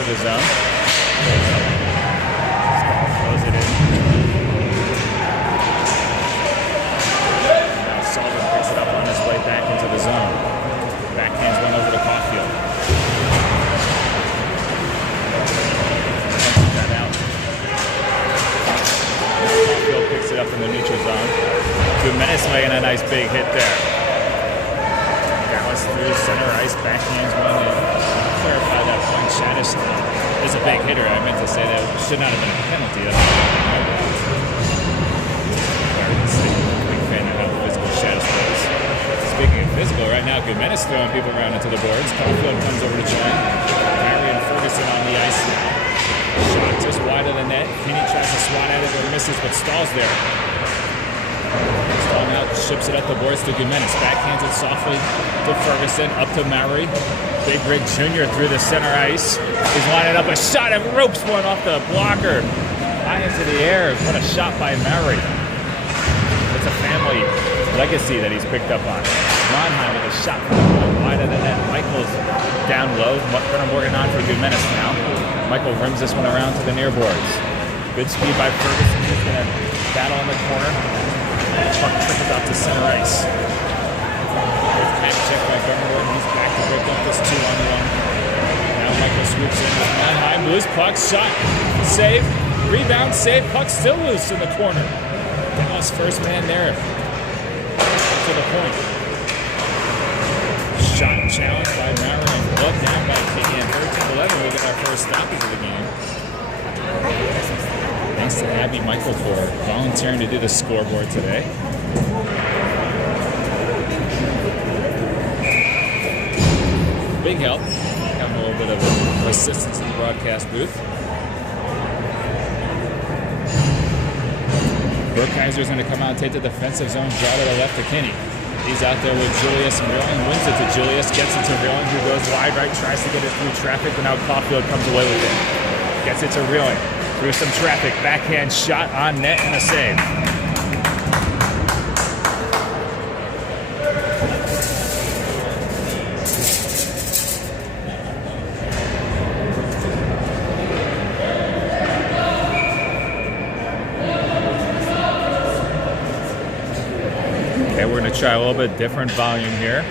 into the zone. Throws it in. Now Sullivan picks it up on his way back into the zone. Backhands one over to Caulfield. That out. Caulfield picks it up in the neutral zone. Gumenes making a nice big hit there. Dallas through center ice, backhands one. Clarify that point. Shaddis is a big hitter. I meant to say that should not have been a penalty. Big fan of how physical Shaddis was. Speaking of physical, right now Gumenes throwing people around into the boards. Caulfield comes over to join. Marion Ferguson on the ice now. Shot just wide of the net. Kinney tries to swat at it but misses, but stalls there. Stalling out, ships it up the boards to Gumenes. Backhands it softly to Ferguson, up to Maury. Big Rig Jr. through the center ice. He's lining up a shot and ropes one off the blocker. High into the air. What a shot by Maury. It's a family legacy that he's picked up on. Ronheim with a shot from wide of the net. Michael's down low. Brennan Morgan on for Gumenes now. Michael rims this one around to the near boards. Good speed by Ferguson. He's going to battle in the corner. Puck trickles out to center ice. Back check by Brennan. He's back to break up this 2-on-1. Now Michael swoops in with Ronheim. Loose puck. Shot. Save. Rebound. Save. Puck still loose in the corner. Dallas first man there. To the point. Shot challenge by Maury and glove down by Kinney. And 13-11 will get our first stoppage of the game. Thanks to Abby Michael for volunteering to do the scoreboard today. Big help. Having a little bit of assistance in the broadcast booth. Burkheiser's going to come out and take the defensive zone, draw to the left to Kinney. He's out there with Julius and Reeling, wins it to Julius, gets it to Reeling, who goes wide right, tries to get it through traffic, but now Caulfield comes away with it. Gets it to Reeling, through some traffic, backhand shot on net and a save. We're going to try a little bit different volume here.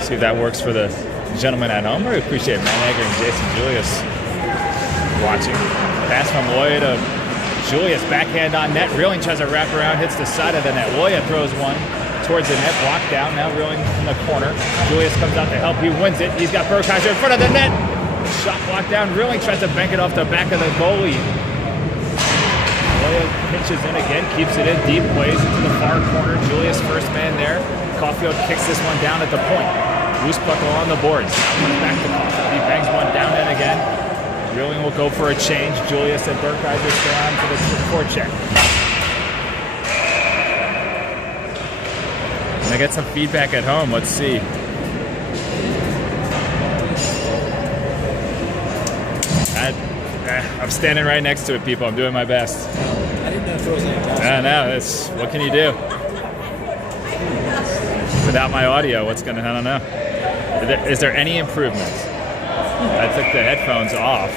See if that works for the gentlemen at home. We appreciate Matt Hager and Jason Julius watching. Pass from Loya to Julius, backhand on net. Reeling tries to wrap around, hits the side of the net. Loya throws one towards the net, blocked down. Now Reeling in the corner. Julius comes out to help. He wins it. He's got Burkheiser in front of the net. Shot blocked down. Reeling tries to bank it off the back of the goalie. Loya pitches in again, keeps it in deep, plays into the far corner. Julius first man there. Caulfield kicks this one down at the point. Loose puck along the boards. Back to Caulfield. He bangs one down in again. Reeling will go for a change. Julius and Burkheiser stay on for the forecheck. And I get some feedback at home. Let's see. I'm standing right next to it, people. I'm doing my best. I didn't know if there was any talk. I know. What can you do? Without my audio, what's going to, I don't know. Is there any improvement? I took the headphones off.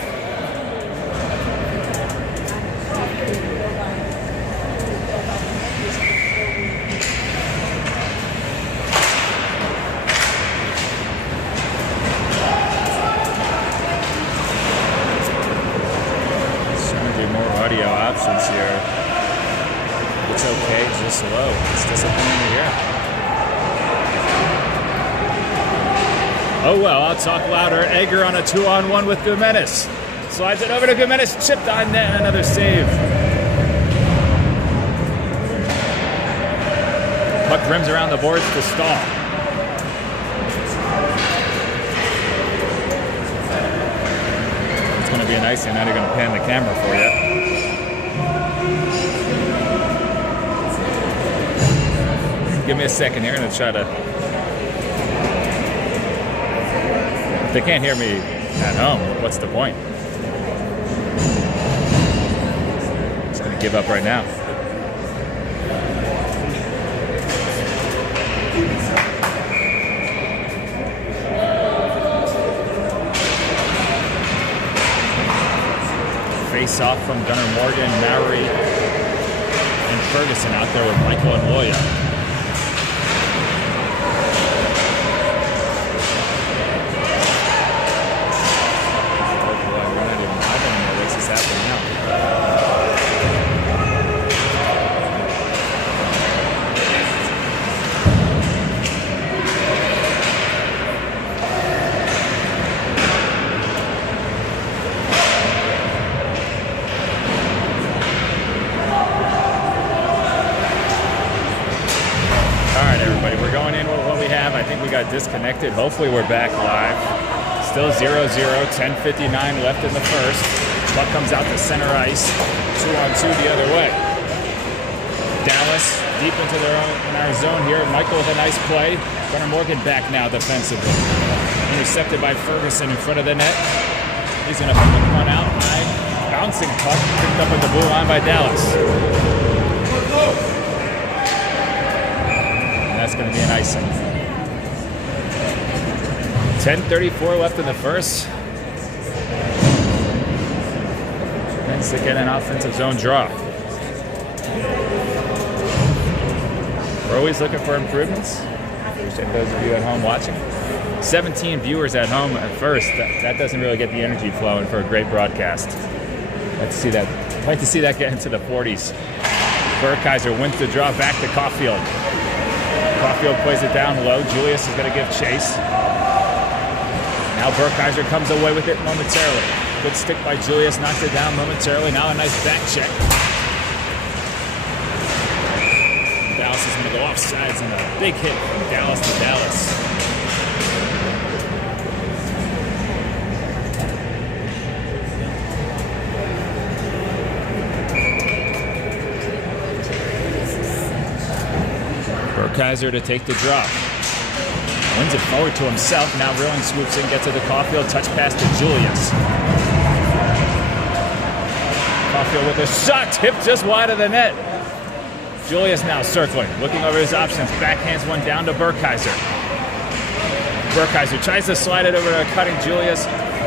Audio options here. It's okay, it's just slow. It's disappointing to hear. Oh well, I'll talk louder. Egger on a 2-on-1 with Gumenes. Slides it over to Gumenes, chipped on net, another save. Puck rims around the boards to Stahl. It's going to be a nice thing. Now they're going to pan the camera for you. Give me a second here, I'm going to try to... If they can't hear me at home, what's the point? I'm just going to give up right now. face off from Gunnar Morgan, Mowry, and Ferguson out there with Michael and Loya. Disconnected. Hopefully we're back live. Still 0-0, 10:59 left in the first. Puck comes out to center ice. 2-on-2 the other way. Dallas deep into in our zone here. Michael with a nice play. Gunnar Morgan back now defensively. Intercepted by Ferguson in front of the net. He's going to put the one out. High bouncing puck picked up at the blue line by Dallas. And that's going to be an icing. 10:34 left in the first. Tends to get an offensive zone draw. We're always looking for improvements. Appreciate those of you at home watching. 17 viewers at home at first. That doesn't really get the energy flowing for a great broadcast. Like to see that get into the 40s. Burkheiser wins the draw back to Caulfield. Caulfield plays it down low. Julius is going to give chase. Now Burkheiser comes away with it momentarily. Good stick by Julius, knocks it down momentarily. Now a nice back check. Dallas is going to go off sides and a big hit from Dallas to Dallas. Burkheiser to take the drop. Wins it forward to himself. Now Rilling swoops in, gets to the Caulfield. Touch pass to Julius. Caulfield with a shot, tipped just wide of the net. Julius now circling, looking over his options. Backhands one down to Burkheiser. Burkheiser tries to slide it over to a cutting Julius.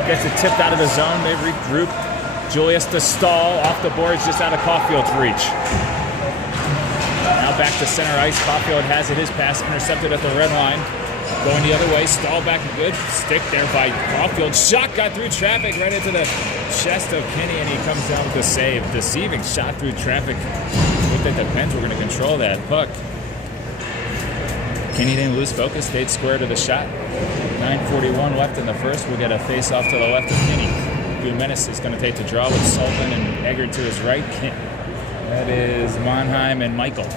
Gets it tipped out of the zone. They regroup. Julius to stall off the boards, just out of Caulfield's reach. Now back to center ice. Caulfield has it. His pass intercepted at the red line. Going the other way, stall back a good stick there by Caulfield. Shot got through traffic right into the chest of Kenny, and he comes down with the save. Deceiving shot through traffic. With it depends, we're going to control that puck. Kenny didn't lose focus, stayed square to the shot. 9:41 left in the first. We'll get a face-off to the left of Kenny. Gumenis is going to take the draw with Sullivan and Eggert to his right. That is Monheim and Michael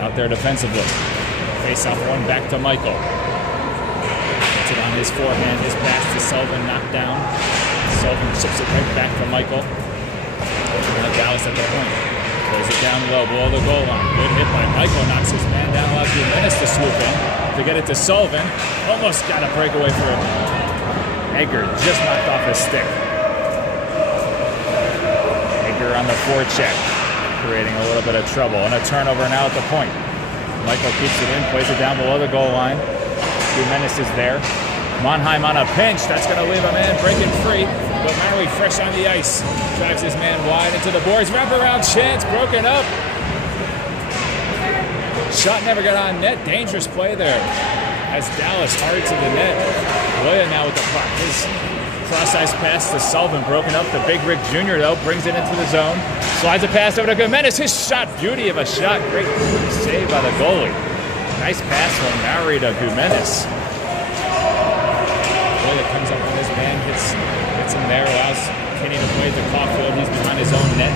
out there defensively. Face-off one back to Michael. It on his forehand, his pass to Sullivan, knocked down. Sullivan chips it right back to Michael. Now Dallas at the point. Plays it down low, below the goal line. Good hit by Michael, knocks his man down, allows Gumenis to swoop in to get it to Sullivan. Almost got a breakaway for him. Eggert just knocked off his stick. Eggert on the forecheck, creating a little bit of trouble. And a turnover now at the point. Michael keeps it in, plays it down below the goal line. Gumenis is there. Monheim on a pinch. That's going to leave a man breaking free. But Mowry fresh on the ice. Drives his man wide into the boards. Wraparound chance. Broken up. Shot never got on net. Dangerous play there. As Dallas hard to the net. Loya now with the puck. His cross-ice pass to Sullivan. Broken up. The Big Rig Jr. though brings it into the zone. Slides a pass over to Gumenis. His shot. Beauty of a shot. Great save by the goalie. Nice pass from Mowry to Gumenis. Loya comes up with his man, hits him there, allows Kenny to play to Caulfield. He's behind his own net.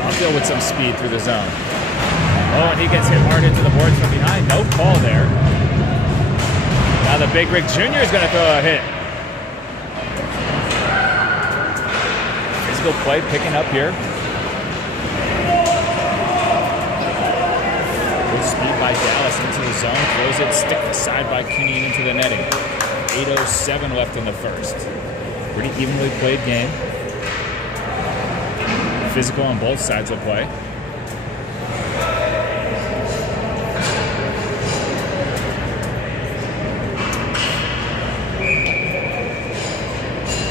Caulfield with some speed through the zone. Oh, and he gets hit hard into the boards from behind. No call there. Now the Big Rig Jr. is going to throw a hit. Physical play picking up here. Speed by Dallas into the zone, throws it, stick aside by Kenny into the netting. 8:07 left in the first. Pretty evenly played game. Physical on both sides of play.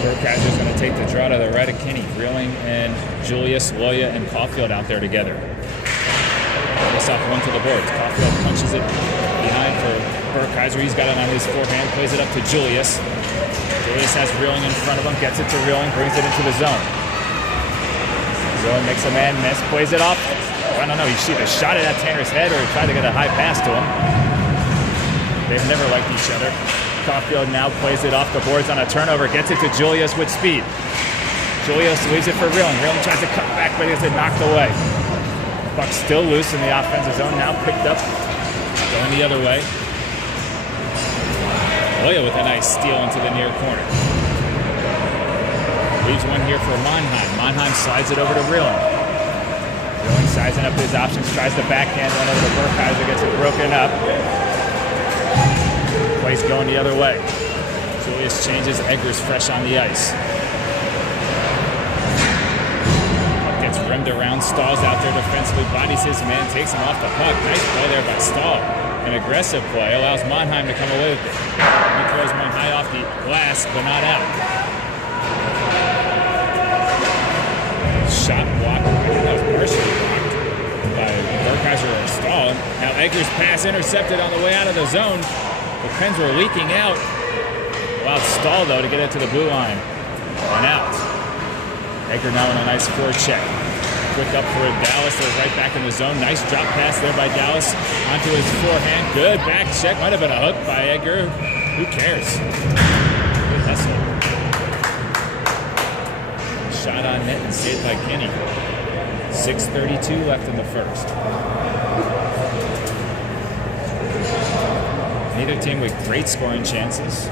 Burkheiser's going to take the draw to the right of Kinney. Reeling and Julius, Loya, and Caulfield out there together. Face off one to the boards. Caulfield punches it behind for Burkheiser. He's got it on his forehand. Plays it up to Julius. Julius has Reeling in front of him. Gets it to Reeling. Brings it into the zone. Reeling makes a man miss. Plays it off. I don't know. He either shot it at Tanner's head or he tried to get a high pass to him. They've never liked each other. Caulfield now plays it off the boards on a turnover. Gets it to Julius with speed. Julius leaves it for Reeling. Reeling tries to cut back, but he gets it knocked away. Puck still loose in the offensive zone. Now picked up. Going the other way. Loya with a nice steal into the near corner. Leaves one here for Monheim. Monheim slides it over to Reeling. Reeling sizing up his options. Tries the backhand one over to Burkheiser. Gets it broken up. Place going the other way. Julius changes. Eggers fresh on the ice. Puck gets rimmed around. Stahl's out there defensively. Bodies his man. Takes him off the puck. Nice play there by Stahl. An aggressive play. Allows Monheim to come away with it. He throws one high off the glass, but not out. Shot blocked. I think that was partially blocked by Burkheiser or Stahl. Now Eggers' pass intercepted on the way out of the zone. The Pens were leaking out. Allowed Stahl, though, to get it to the blue line. And out. Egger now in a nice forecheck. Quick up for Dallas. They're right back in the zone. Nice drop pass there by Dallas. Onto his forehand. Good back check. Might have been a hook by Egger. Who cares? Good hustle. Shot on net and saved by Kinney. 6:32 left in the first. Neither team with great scoring chances.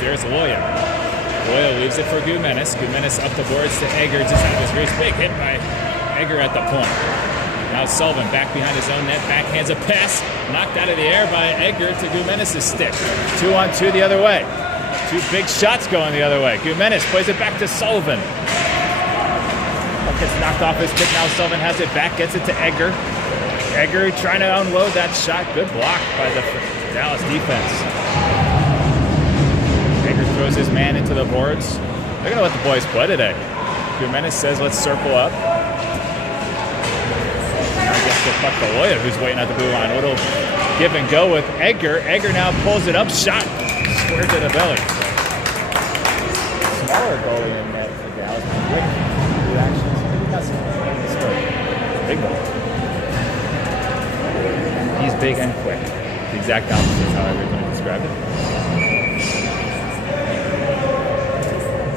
There's Loya. Loya leaves it for Gumenis. Gumenis up the boards to Egger. Just out of his reach. Big hit by Egger at the point. Now Sullivan back behind his own net. Backhands a pass. Knocked out of the air by Egger to Gumenis' stick. 2-on-2 the other way. Two big shots going the other way. Gumenis plays it back to Sullivan. Puck gets knocked off his stick. Now Sullivan has it back. Gets it to Egger. Egger trying to unload that shot. Good block by the Dallas defense. Throws his man into the boards. They're going to let the boys play today. Gumenis says, let's circle up. Now he gets the puck to Loya, who's waiting at the blue line. Little give and go with Egger. Egger now pulls it up. Shot. Square to the belly. Smaller goalie in net for Dallas. Quick reactions. Big goal. He's big and quick. The exact opposite is how everyone described it.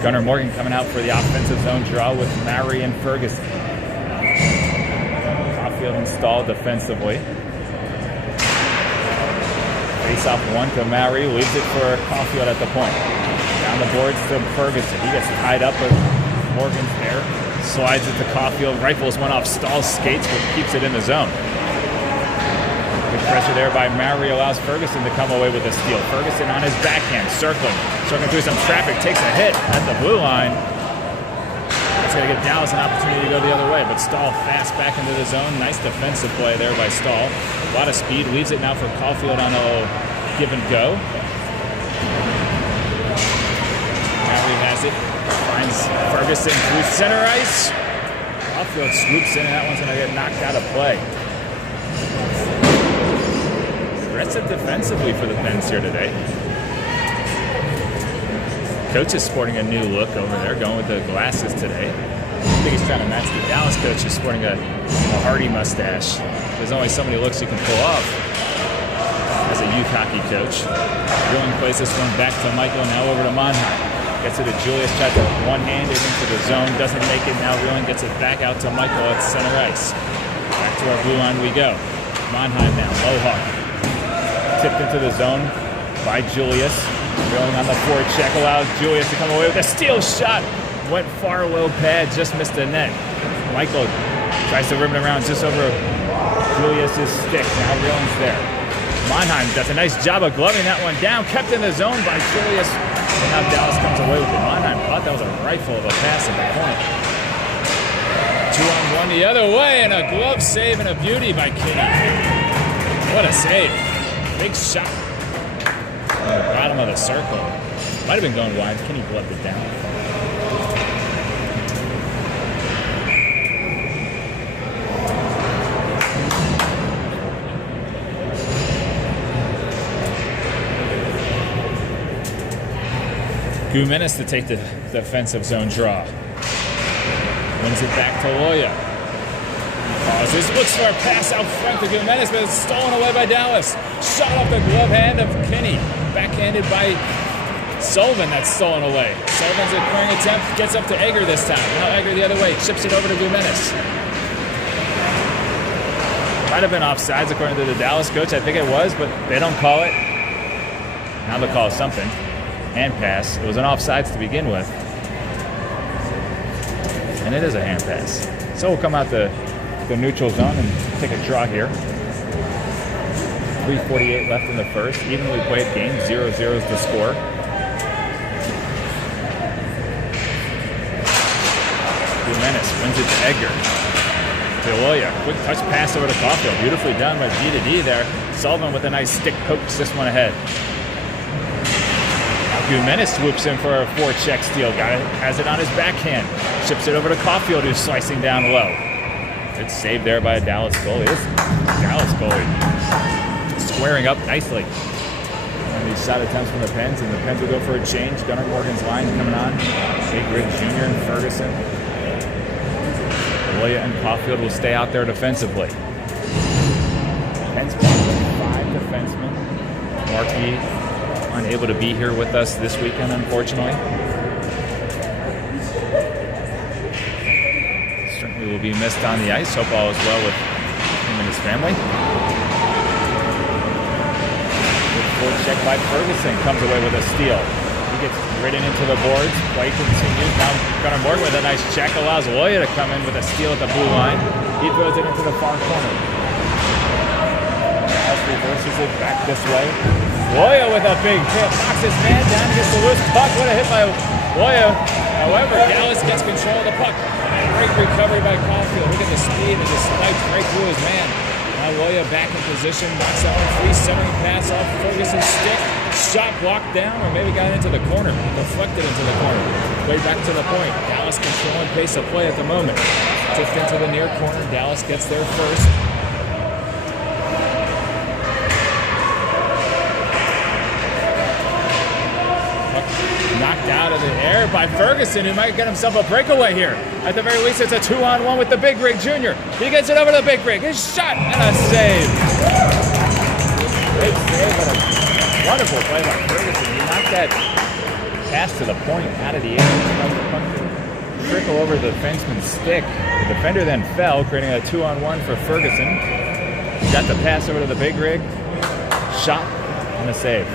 Gunnar Morgan coming out for the offensive zone draw with Murray and Ferguson. Caulfield installed defensively. Face off one to Murray, leaves it for Caulfield at the point. Down the boards to Ferguson. He gets tied up with Morgan's there. Slides it to Caulfield, rifles one off Stahl's skates, but keeps it in the zone. Good pressure there by Murray allows Ferguson to come away with a steal. Ferguson on his backhand, circling through some traffic, takes a hit at the blue line. It's going to give Dallas an opportunity to go the other way, but Stahl fast back into the zone. Nice defensive play there by Stahl. A lot of speed, leaves it now for Caulfield on a give and go. Murray has it, finds Ferguson through center ice. Caulfield swoops in, and that one's going to get knocked out of play. Aggressive defensively for the Pens here today. Coach is sporting a new look over there, going with the glasses today. I think he's trying to match the Dallas coach, who's sporting a Hardy mustache. There's only so many looks you can pull off as a youth hockey coach. Reeling plays this one back to Michael, now over to Monheim. Gets it to Julius, tries to one-handed into the zone, doesn't make it. Now Reeling gets it back out to Michael at center ice. Back to our blue line we go. Monheim now, Mohawk. Tipped into the zone by Julius. Drilling on the forecheck allows Julius to come away with a steal shot. Went far low pad, just missed the net. Michael tries to rim it around just over Julius's stick. Now Reeling's there. Mannheim does a nice job of gloving that one down. Kept in the zone by Julius. And now Dallas comes away with it. Mannheim thought that was a rifle of a pass in the corner. 2-on-1 the other way, and a glove save and a beauty by Kinney. What a save. Big shot. On the bottom of the circle. Might have been going wide. Kinney gloved it down. Gumenis to take the defensive zone draw. Wins it back to Loya. Pauses, looks for a pass out front to Gumenis, but it's stolen away by Dallas. Shot off the glove hand of Kinney. Backhanded by Sullivan, that's stolen away. Sullivan's acquiring attempt, gets up to Egger this time. Now Egger the other way, chips it over to Gumenis. Might have been offsides according to the Dallas coach. I think it was, but they don't call it. Now they'll call something. Hand pass. It was an offsides to begin with. And it is a hand pass. So we'll come out the neutral zone and take a draw here. 3:48 left in the first. Evenly played game. 0-0 is the score. Gumenis wins it to Edgar. Loya, quick touch pass over to Caulfield. Beautifully done by D there. Sullivan with a nice stick pokes this one ahead. Gumenis swoops in for a forecheck steal. Has it on his backhand. Ships it over to Caulfield, who's slicing down low. Good save there by a Dallas goalie. This Dallas goalie squaring up nicely. And these shot attempts from the Pens, and the Pens will go for a change. Gunnar Morgan's line coming on. Big Rig Jr. and Ferguson. Loya and Caulfield will stay out there defensively. Pens back with 5 defensemen. Markey unable to be here with us this weekend, unfortunately. Certainly will be missed on the ice. Hope all is well with him and his family. Good forecheck by Ferguson. Comes away with a steal. He gets ridden into the boards. Play continues. Now Gunnar Morgan with a nice check. Allows Loya to come in with a steal at the blue line. He throws it into the far corner. Dallas reverses it back this way. Loya with a big hit, knocks his man down, gets the loose puck. What a hit by Loya. However, Dallas gets control of the puck. Great recovery by Caulfield. Look at the speed and the spike right through his man. Now Loya back in position, knocks out a free centering pass off Ferguson's stick. Shot blocked down, or maybe got into the corner, deflected into the corner. Way back to the point. Dallas controlling pace of play at the moment. Tipped into the near corner. Dallas gets there first. Knocked out of the air by Ferguson, who might get himself a breakaway here. At the very least, it's a 2-on-1 with the Big Rig Jr. He gets it over to the Big Rig. His shot and a save. Great save and a wonderful play by Ferguson. He knocked that pass to the point out of the air. Trickle over the defenseman's stick. The defender then fell, creating a 2-on-1 for Ferguson. Got the pass over to the Big Rig. Shot and a save.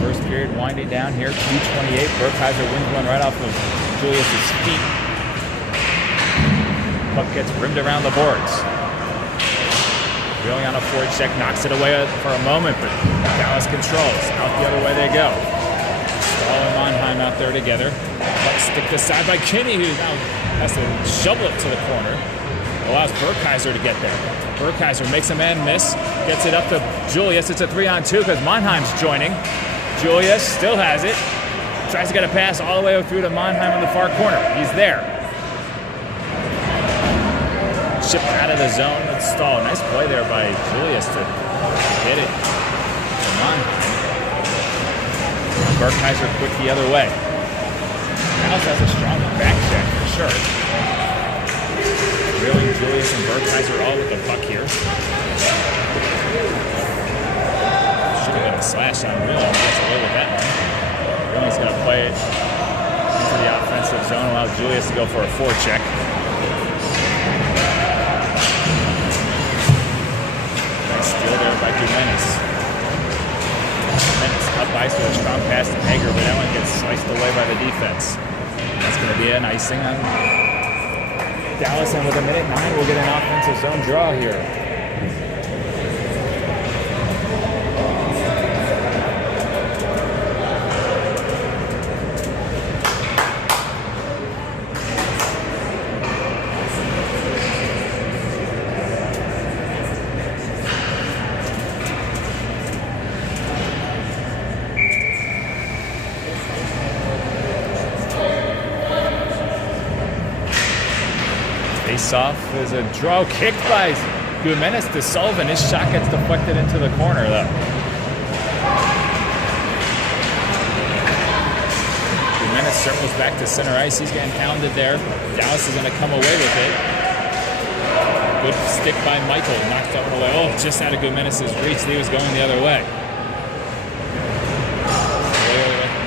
First period winding down here, 2:28. Burkheiser wins one right off of Julius's feet. Puck gets rimmed around the boards. Reeling on a forecheck, knocks it away for a moment, but Dallas controls. Out the other way they go. Stahl and Mannheim out there together. Puck sticked aside by Kinney, who now has to shovel it to the corner. Allows Burkheiser to get there. Burkheiser makes a man miss, gets it up to Julius. It's a 3-on-2 because Mannheim's joining. Julius still has it. Tries to get a pass all the way through to Mannheim in the far corner. He's there. Shipped out of the zone. It's Stahl. Nice play there by Julius to hit it to Mannheim. Burkheiser quick the other way. Dallas has a strong back check for sure. Reeling, Julius, and Burkheiser all with the puck here. Should have been a slash on Reeling. Gets away with that one. Reeling's going to play it into the offensive zone, allow Julius to go for a forecheck. Nice steal there by Gumenis. Up ice with a strong pass to Hager, but that one gets sliced away by the defense. That's going to be an icing on Dallas, and with a minute 9, we'll get an offensive zone draw here. Face-off is a draw kicked by Guimenes to Sullivan. His shot gets deflected into the corner, though. Guimenes circles back to center ice. He's getting hounded there. Dallas is going to come away with it. Good stick by Michael. Knocked that one away. Oh, just out of Guimenes' reach. He was going the other way.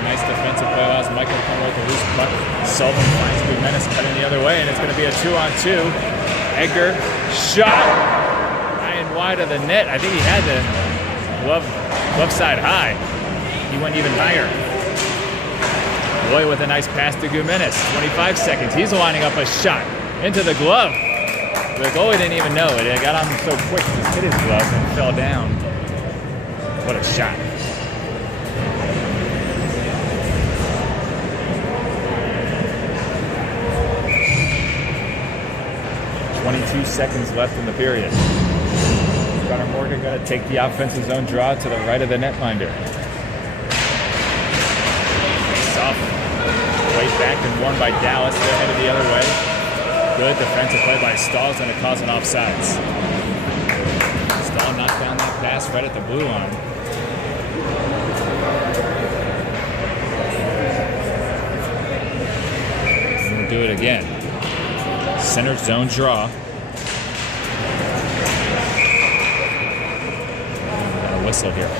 Nice defensive play. Allows Michael to come away with a loose puck. Sullivan finds Guimenes cutting the other way, and it's going to be a 2-on-2. Edgar shot high and wide of the net. I think he had the glove side high. He went even higher. Boy with a nice pass to Guimenes. 25 seconds. He's lining up a shot into the glove. The goalie didn't even know it. It got on him so quick, he just hit his glove and fell down. What a shot. 22 seconds left in the period. Gunnar Morgan going to take the offensive zone draw to the right of the netminder. Face-off, way back and won by Dallas. They're headed the other way. Good defensive play by Stahl's going to cause an offsides. Stahl knocked down that pass right at the blue line. And we'll do it again. Center zone draw. Got a whistle here.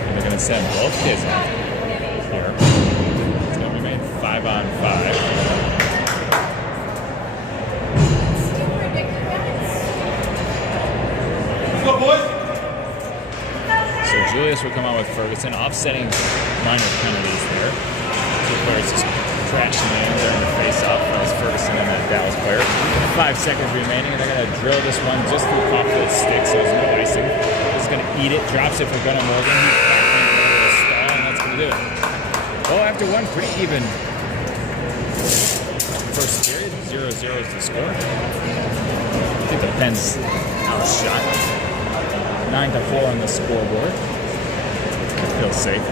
And they're going to send both kids out here. It's going to remain 5-on-5. Julius will come out with Ferguson, offsetting minor penalties there. Two players just crashing in during the face-off. That was Ferguson and the Dallas player. 5 seconds remaining, and they're going to drill this one just through Caulfield's stick, so there's no icing. He's going to eat it, drops it for Gunnar Morgan. He's back into the stall, and that's going to do it. Well, after one pretty even first period, 0-0 is the score. I think the Pens outshot 9-4 on the scoreboard. I feel safe.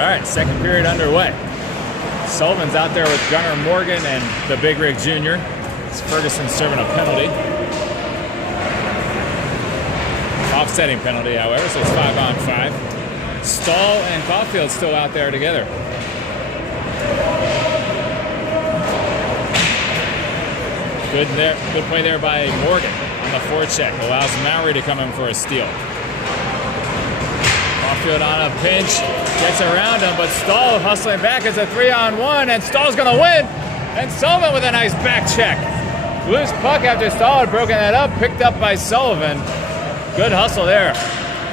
All right, second period underway. Sullivan's out there with Gunnar Morgan and the Big Rig Jr. It's Ferguson serving a penalty. Offsetting penalty, however, so it's 5-on-5. Stahl and Caulfield still out there together. Good play there by Morgan on the forecheck. Allows Mowry to come in for a steal. Caulfield on a pinch, gets around him, but Stahl hustling back. It's a 3-on-1, and Stahl's going to win. And Sullivan with a nice back check. Loose puck after Stahl had broken that up, picked up by Sullivan. Good hustle there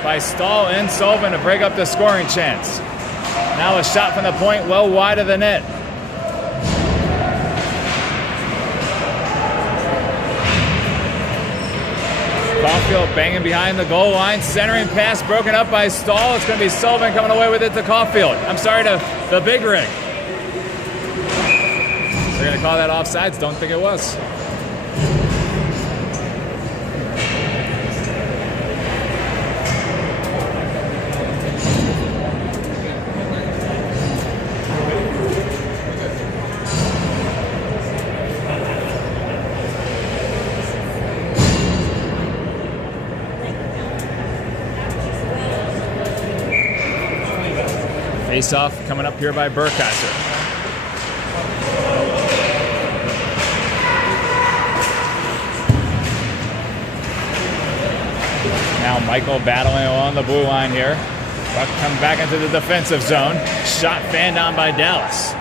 by Stahl and Sullivan to break up the scoring chance. Now a shot from the point well wide of the net. Caulfield banging behind the goal line. Centering pass broken up by Stahl. It's going to be Sullivan coming away with it to Caulfield. I'm sorry, to the Big Rig. They're going to call that offsides. Don't think it was. Face-off coming up here by Burkhalter. Now Michael battling along the blue line here. Puck comes back into the defensive zone. Shot fanned on by Dallas.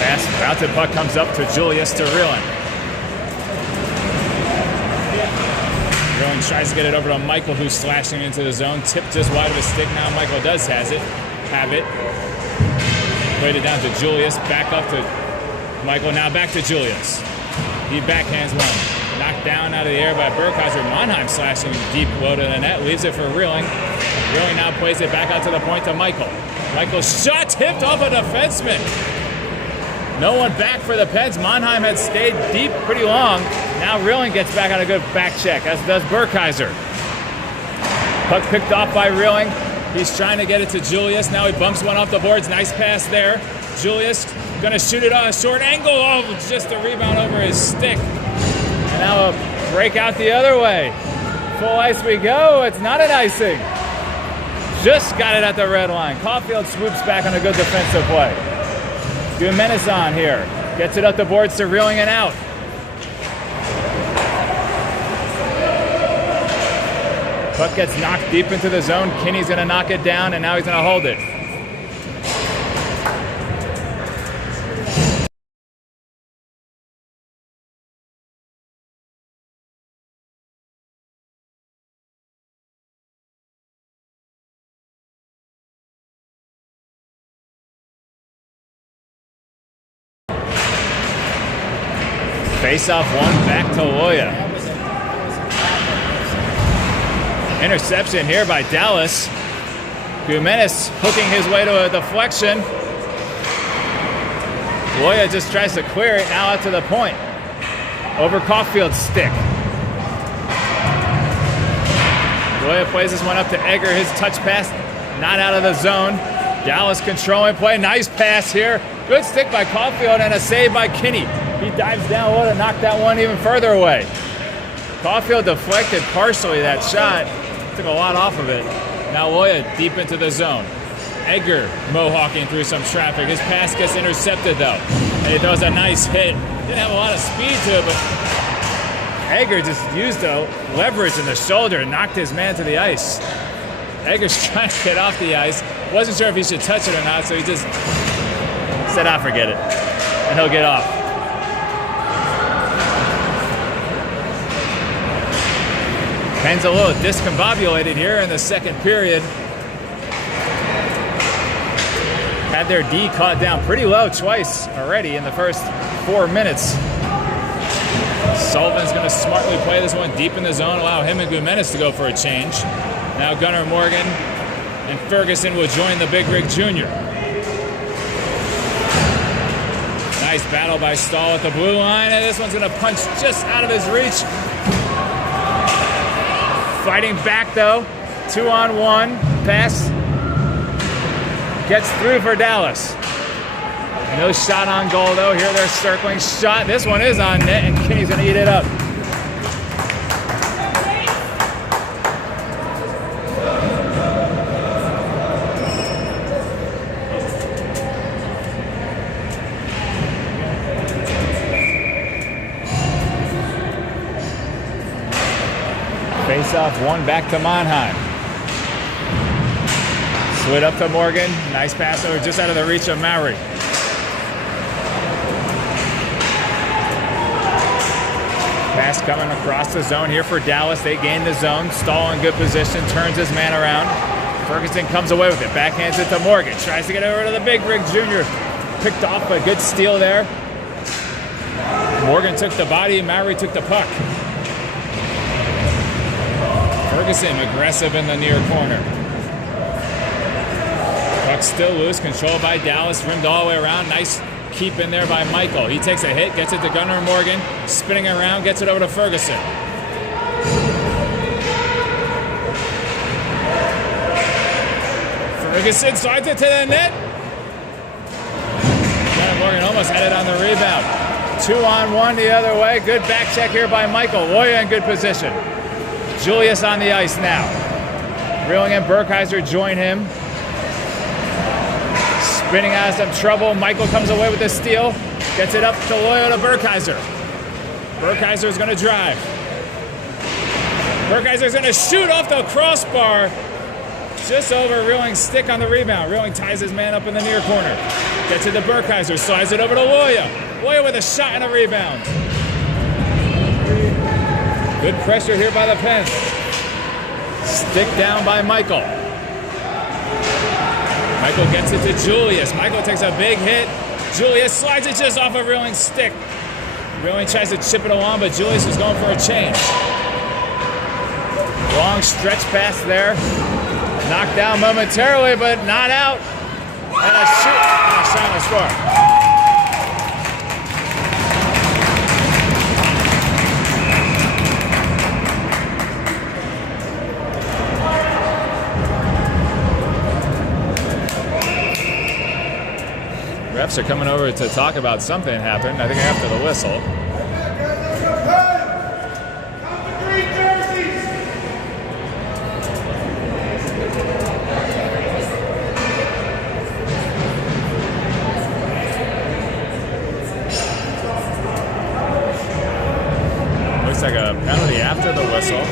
Fast bouncing puck comes up to Julius to Reeland. Reeland tries to get it over to Michael, who's slashing into the zone. Tipped just wide of a stick. Now Michael does have it. Played it down to Julius. Back up to Michael. Now back to Julius. He backhands one. Knocked down out of the air by Burkhalter. Monheim slashing deep low to the net. Leaves it for Reeling. Reeling now plays it back out to the point to Michael. Michael's shot tipped off a defenseman. No one back for the Pens. Monheim had stayed deep pretty long. Now Reeling gets back on a good back check, as does Burkhalter. Puck picked off by Reeling. He's trying to get it to Julius. Now he bumps one off the boards. Nice pass there. Julius gonna shoot it on a short angle. Oh, just a rebound over his stick. And now a break out the other way. Full ice we go. It's not an icing. Just got it at the red line. Caulfield swoops back on a good defensive play. Guimenis on here. Gets it up the boards to Reeling and out. Puck gets knocked deep into the zone. Kinney's going to knock it down, and now he's going to hold it. Face-off one back to Loya. Interception here by Dallas. Guimenis hooking his way to a deflection. Loya just tries to clear it, now out to the point. Over Caulfield's stick. Loya plays this one up to Egger. His touch pass not out of the zone. Dallas controlling play. Nice pass here. Good stick by Caulfield and a save by Kinney. He dives down low to knock that one even further away. Caulfield deflected partially that shot. Took a lot off of it. Now Loya deep into the zone. Egger mohawking through some traffic. His pass gets intercepted though. And he throws a nice hit. Didn't have a lot of speed to it, but Egger just used the leverage in the shoulder and knocked his man to the ice. Egger's trying to get off the ice. Wasn't sure if he should touch it or not, so he just said, "I'll forget it." And he'll get off. Pens a little discombobulated here in the second period. Had their D caught down pretty low twice already in the first 4 minutes. Sullivan's going to smartly play this one deep in the zone, allow him and Guimenis to go for a change. Now Gunnar Morgan and Ferguson will join the Big Rig Jr. Nice battle by Stahl at the blue line, and this one's going to punch just out of his reach. Fighting back though, 2-on-1 pass gets through for Dallas. No shot on goal, though. Here they're circling. Shot. This one is on net, and Kinney's going to eat it up. Face off one back to Monheim. Slid up to Morgan. Nice pass over just out of the reach of Mowry. Pass coming across the zone here for Dallas. They gain the zone. Stahl in good position. Turns his man around. Ferguson comes away with it. Backhands it to Morgan. Tries to get over to the Big Rig Jr. Picked off a good steal there. Morgan took the body. Mowry took the puck. Ferguson aggressive in the near corner. Puck still loose, controlled by Dallas, rimmed all the way around. Nice keep in there by Michael. He takes a hit, gets it to Gunnar Morgan, spinning around, gets it over to Ferguson. Ferguson slides it to the net. Gunnar Morgan almost had it on the rebound. 2-on-1 the other way. Good back check here by Michael. Loya in good position. Julius on the ice now. Reeling in, Burkheiser join him. Spinning out of some trouble. Michael comes away with the steal. Gets it up to Loya to Burkheiser. Burkheiser's going to drive. Burkheiser's going to shoot off the crossbar. Just over Reeling's stick on the rebound. Reeling ties his man up in the near corner. Gets it to Burkheiser. Slides it over to Loya. Loya with a shot and a rebound. Good pressure here by the Pens. Stick down by Michael. Michael gets it to Julius. Michael takes a big hit. Julius slides it just off of Reeling's stick. Reeling tries to chip it along, but Julius was going for a change. Long stretch pass there. Knocked down momentarily, but not out. And a shoot. And a shot and a score. Refs are coming over to talk about something happened, I think after the whistle. Looks like a penalty after the whistle.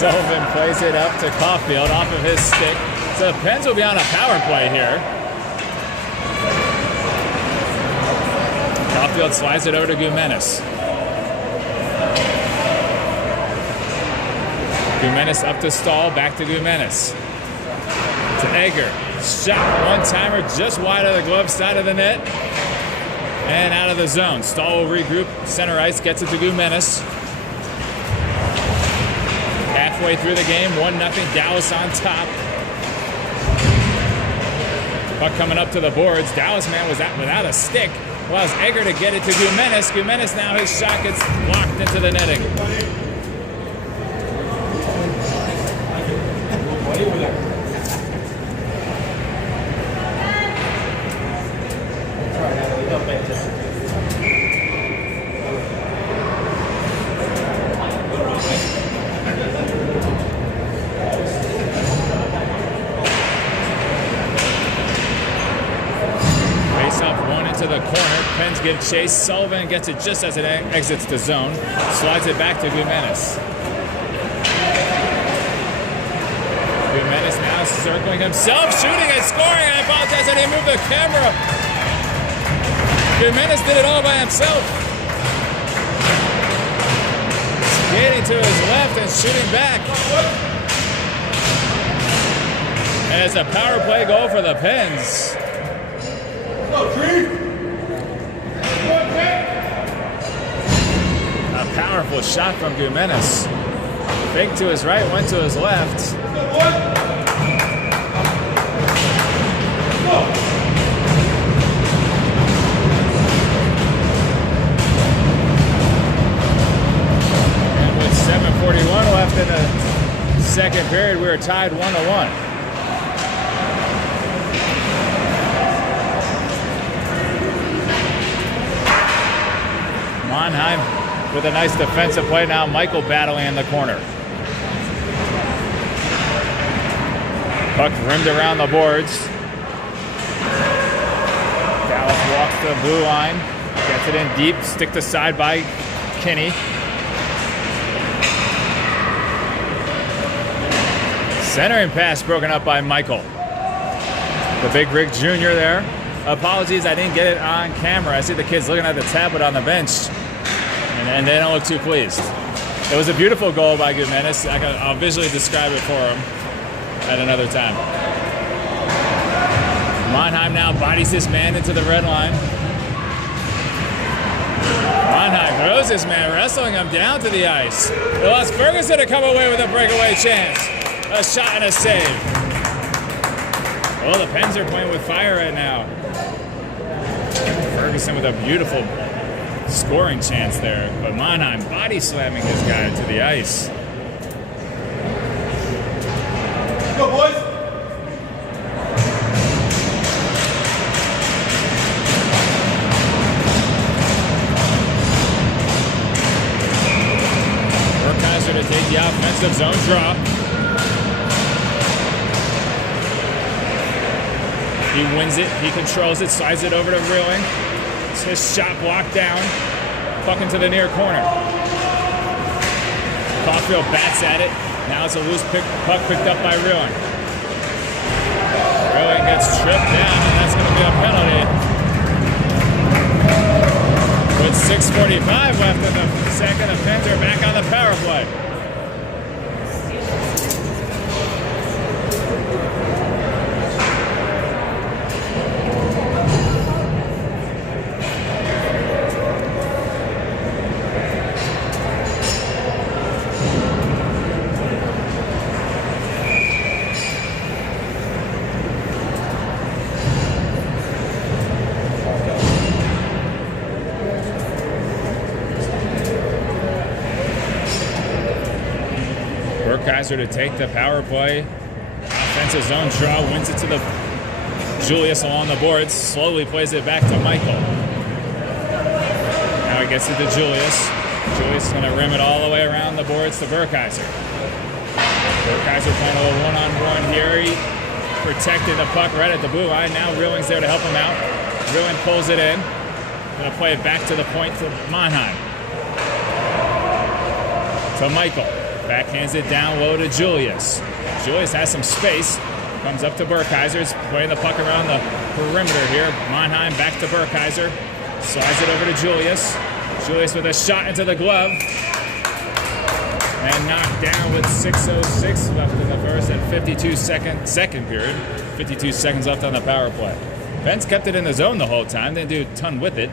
Sullivan plays it up to Caulfield off of his stick. So the Pens will be on a power play here. Caulfield slides it over to Gumenis. Gumenis up to Stahl, back to Gumenis. To Egger. Shot, one-timer just wide of the glove side of the net. And out of the zone. Stahl will regroup, center ice, gets it to Gumenis. Halfway through the game, 1-0, Dallas on top. Puck coming up to the boards. Dallas man was out without a stick. Allows Egger to get it to Gumenis. Gumenis now, his shot gets blocked into the netting. To the corner, Pens give chase. Sullivan gets it just as it exits the zone. Slides it back to Gumenis. Gumenis now circling himself, shooting and scoring. I apologize, I didn't move the camera. Jimenez did it all by himself. Skating to his left and shooting back. And it's a power play goal for the Pens. A powerful shot from Jimenez. Fake to his right, went to his left. And with 7:41 left in the second period, we were tied 1-1. Mannheim with a nice defensive play now. Michael battling in the corner. Puck rimmed around the boards. Dallas walks to the blue line. Gets it in deep. Stick to side by Kinney. Centering pass broken up by Michael. The Big Rig Jr. there. Apologies, I didn't get it on camera. I see the kids looking at the tablet on the bench, and they don't look too pleased. It was a beautiful goal by Jimenez. I'll visually describe it for them at another time. Mannheim now bodies this man into the red line. Mannheim throws this man, wrestling him down to the ice. They lost Ferguson to come away with a breakaway chance. A shot and a save. Oh, the Pens are playing with fire right now. Ferguson with a beautiful scoring chance there, but Mannheim body slamming his guy to the ice. Go, boys! Burkheiser to take the offensive zone draw. He wins it, he controls it, slides it over to Reeling. It's his shot blocked down, puck into the near corner. Caulfield bats at it. Now it's a loose puck picked up by Reeling. Reeling gets tripped down, and that's going to be a penalty. With 6:45 left in the second, the Pens are back on the power play. Burkheiser to take the power play. Offensive zone draw, wins it to the Julius along the boards. Slowly plays it back to Michael. Now he gets it to Julius. Julius is going to rim it all the way around the boards to Burkheiser. Burkheiser playing a little one-on-one here. He protected the puck right at the blue line. Now Reeling's there to help him out. Reeling pulls it in. Going to play it back to the point to Mannheim. To Michael. Backhands it down low to Julius. Julius has some space. Comes up to Burkheiser. He's playing the puck around the perimeter here. Mannheim back to Burkheiser. Slides it over to Julius. Julius with a shot into the glove. And knocked down with 6:06 left in the first and second period. 52 seconds left on the power play. Pens kept it in the zone the whole time. Didn't do a ton with it.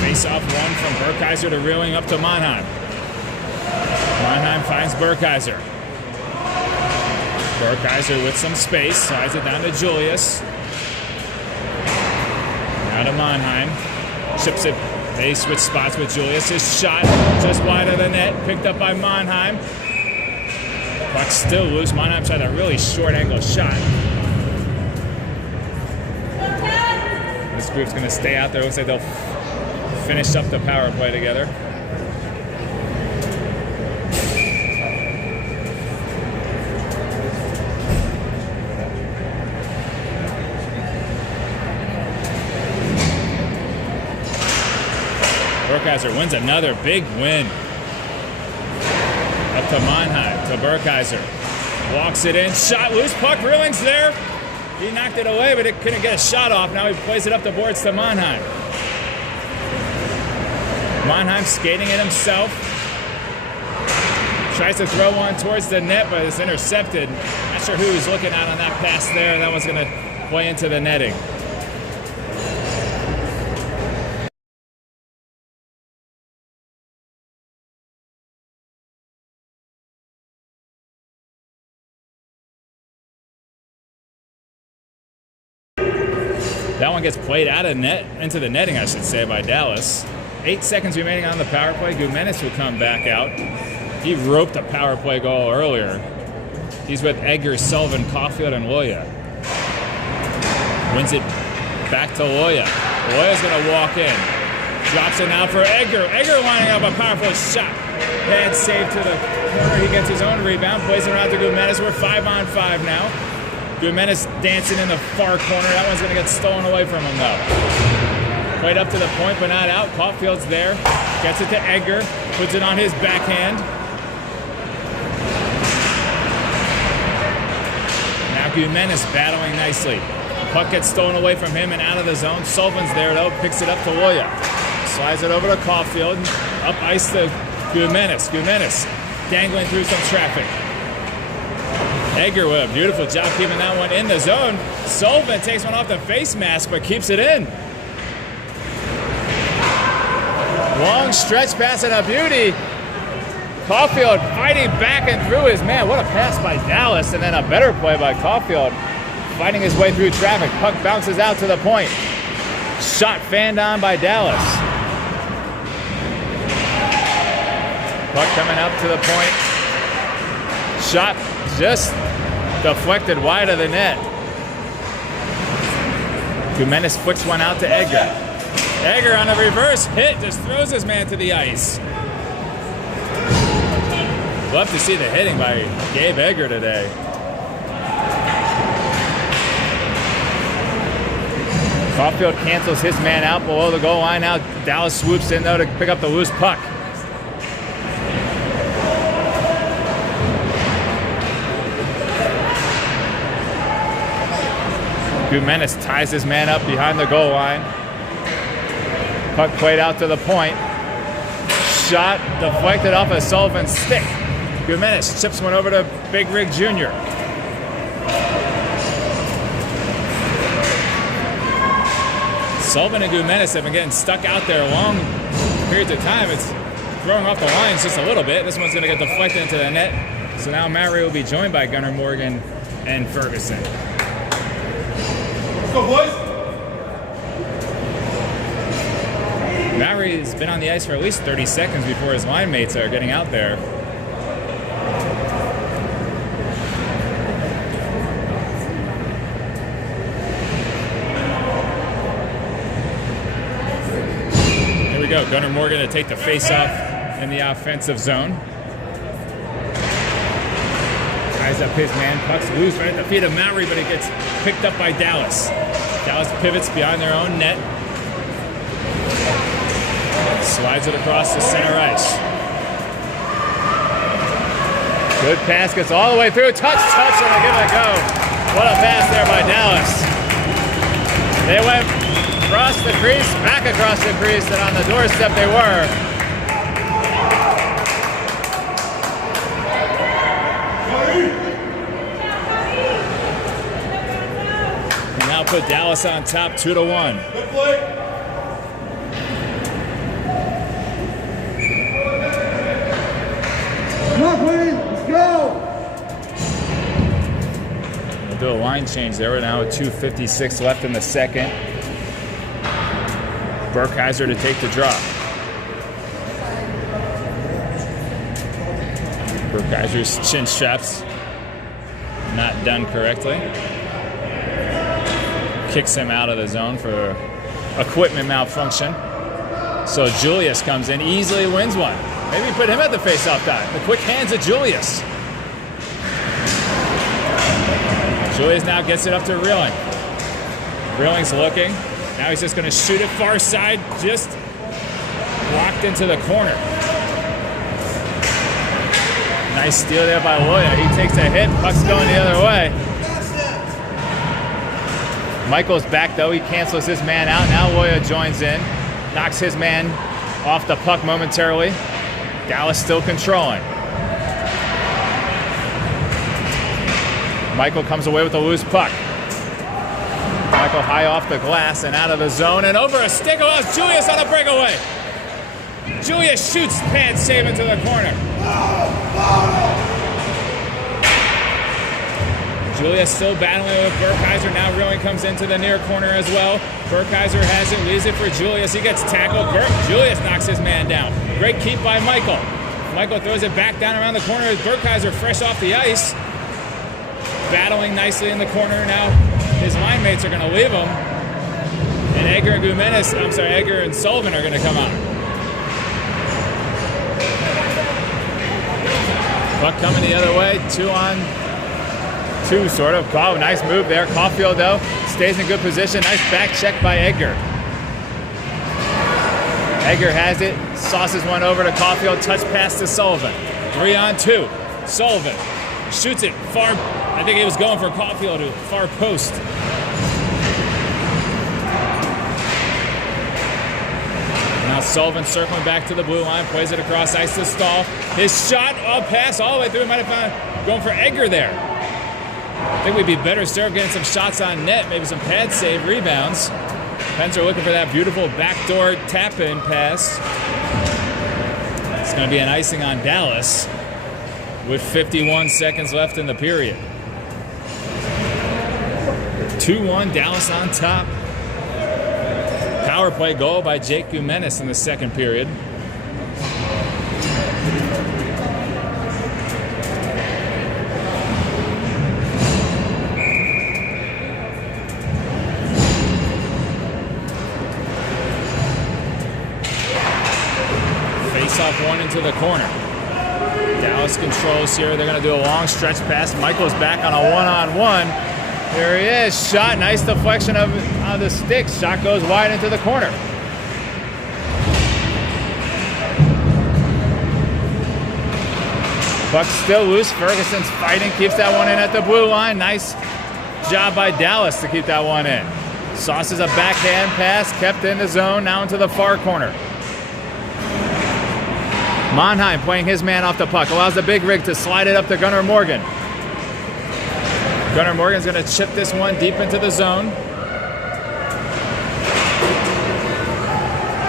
Face-off one from Burkheiser to Reeling up to Mannheim. Mannheim finds Burkheiser. Burkheiser with some space, slides it down to Julius. Now to Mannheim. Chips it. They switch spots with Julius. His shot just wide of the net, picked up by Mannheim. Puck still loose. Mannheim tried a really short angle shot. This group's going to stay out there. Looks like they'll finish up the power play together. Burkheiser wins another big win. Up to Mannheim, to Burkheiser. Walks it in, shot, loose puck, Reeling's there. He knocked it away, but it couldn't get a shot off. Now he plays it up the boards to Mannheim. Mannheim skating it himself. Tries to throw one towards the net, but it's intercepted. Not sure who was looking at on that pass there. That was going to play into the netting. That one gets played out of net, into the netting, I should say, by Dallas. 8 seconds remaining on the power play. Gumenis will come back out. He roped a power play goal earlier. He's with Edgar, Sullivan, Caulfield, and Loya. Wins it back to Loya. Loya's going to walk in. Drops it now for Edgar. Edgar lining up a powerful shot. Bad save to the corner. He gets his own rebound. Plays it around to Gumenis. We're 5-on-5 now. Gumenis dancing in the far corner. That one's going to get stolen away from him, though. Played up to the point, but not out. Caulfield's there. Gets it to Edgar. Puts it on his backhand. Now Gumenis battling nicely. Puck gets stolen away from him and out of the zone. Sullivan's there, though. Picks it up to Loya. Slides it over to Caulfield. Up ice to Gumenis. Gumenis dangling through some traffic. Edgar with a beautiful job keeping that one in the zone. Sullivan takes one off the face mask, but keeps it in. Long stretch pass and a beauty. Caulfield fighting back and through his man. What a pass by Dallas, and then a better play by Caulfield. Fighting his way through traffic. Puck bounces out to the point. Shot fanned on by Dallas. Puck coming up to the point. Shot just deflected wide of the net. Gumenis flicks one out to Edgar. Edgar on a reverse hit, just throws his man to the ice. Love to see the hitting by Gabe Edgar today. Caulfield cancels his man out below the goal line. Now Dallas swoops in, though, to pick up the loose puck. Gumenis ties his man up behind the goal line. Puck played out to the point. Shot deflected off of Sullivan's stick. Gumenis chips one over to Big Rig Jr. Sullivan and Gumenis have been getting stuck out there long periods of time. It's throwing off the lines just a little bit. This one's going to get deflected into the net. So now Mary will be joined by Gunnar Morgan and Ferguson. Let's go, boys. Mary has been on the ice for at least 30 seconds before his line mates are getting out there. Here we go. Gunnar Morgan to take the face-off in the offensive zone. Ties up his man. Puck's loose right at the feet of Mowry, but it gets picked up by Dallas. Dallas pivots behind their own net. Slides it across the center ice. Good pass, gets all the way through. Touch, and they give it a go. What a pass there by Dallas. They went across the crease, back across the crease, and on the doorstep they were. And now put Dallas on top 2-1. Good play. Let's go! We'll do a line change there. We're now at 2:56 left in the second. Burkheiser to take the drop. Burkheiser's chin straps not done correctly. Kicks him out of the zone for equipment malfunction. So Julius comes in, easily wins one. Maybe put him at the face-off dot. The quick hands of Julius. Julius now gets it up to Reeling. Reeling's looking. Now he's just going to shoot it far side. Just Walked into the corner. Nice steal there by Loya. He takes a hit. Puck's going the other way. Michael's back though. He cancels his man out. Now Loya joins in. Knocks his man off the puck momentarily. Dallas still controlling. Michael comes away with a loose puck. Michael high off the glass and out of the zone and over a stick. Oh, it's Julius on a breakaway. Julius shoots, pad save into the corner. Julius still battling with Burkheiser. Now Reeling comes into the near corner as well. Burkheiser has it, leaves it for Julius. He gets tackled. Julius knocks his man down. Great keep by Michael. Michael throws it back down around the corner as Burkheiser fresh off the ice. Battling nicely in the corner now. His line mates are going to leave him. And Edgar and Sullivan are going to come out. Puck coming the other way. 2-on-2 sort of. Oh, nice move there. Caulfield, though, stays in good position. Nice back check by Edgar. Edgar has it. Sauces one over to Caulfield. Touch pass to Sullivan. 3-on-2. Sullivan shoots it far. I think he was going for Caulfield to far post. Now Sullivan circling back to the blue line, plays it across ice to Stahl. His shot, pass all the way through. Might have found going for Edgar there. I think we'd be better served getting some shots on net, maybe some pad save rebounds. Pens are looking for that beautiful backdoor tap-in pass. It's going to be an icing on Dallas with 51 seconds left in the period. 2-1, Dallas on top. Power play goal by Jake Gumenis in the second period. Face-off one into the corner. Dallas controls here. They're going to do a long stretch pass. Michael's back on a one-on-one. There he is. Shot. Nice deflection of the stick. Shot goes wide into the corner. Puck still loose. Ferguson's fighting. Keeps that one in at the blue line. Nice job by Dallas to keep that one in. Sauces a backhand pass. Kept in the zone. Now into the far corner. Monheim playing his man off the puck. Allows the big rig to slide it up to Gunnar Morgan. Gunnar Morgan's going to chip this one deep into the zone.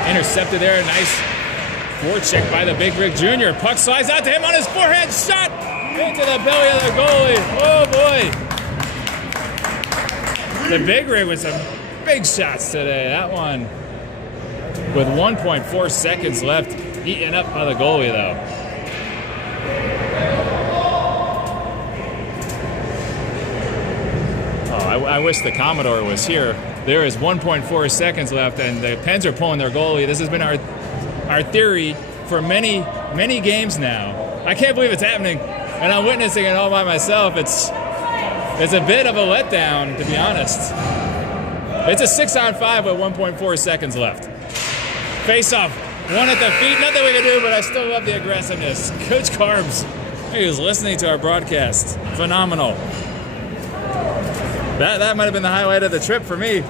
Intercepted there. Nice forecheck by the Big Rig Jr. Puck slides out to him on his forehand shot into the belly of the goalie. Oh, boy. The Big Rig with some big shots today. That one with 1.4 seconds left. Eaten up by the goalie, though. I wish the Commodore was here. There is 1.4 seconds left, and the Pens are pulling their goalie. This has been our theory for many, many games now. I can't believe it's happening, and I'm witnessing it all by myself. It's a bit of a letdown, to be honest. It's a 6-on-5 with 1.4 seconds left. Face-off, one at the feet. Nothing we can do, but I still love the aggressiveness. Coach Carbs, he was listening to our broadcast. Phenomenal. That might have been the highlight of the trip for me.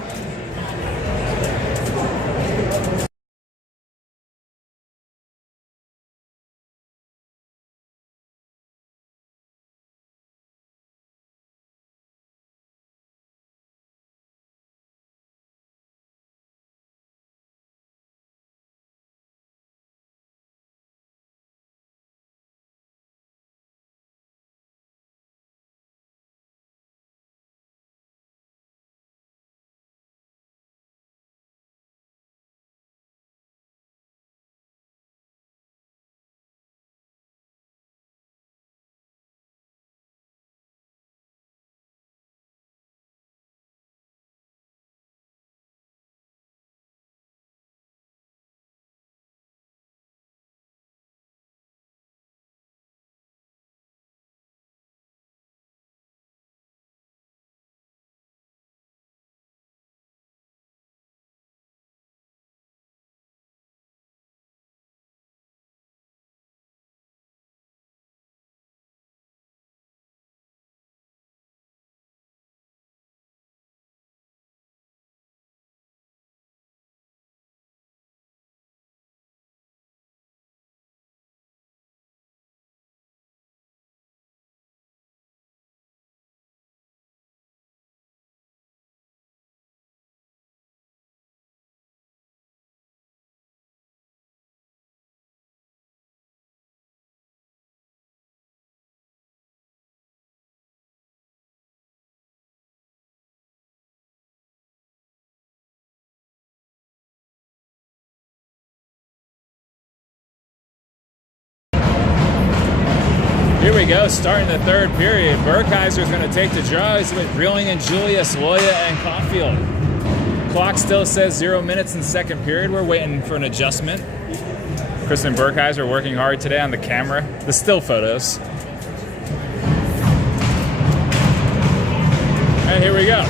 Here we go, starting the third period. Burkheiser's going to take the draw. He's with Reeling and Julius, Loya and Caulfield. Clock still says 0 minutes in second period. We're waiting for an adjustment. Kristen Burkheiser working hard today on the camera, the still photos. And here we go.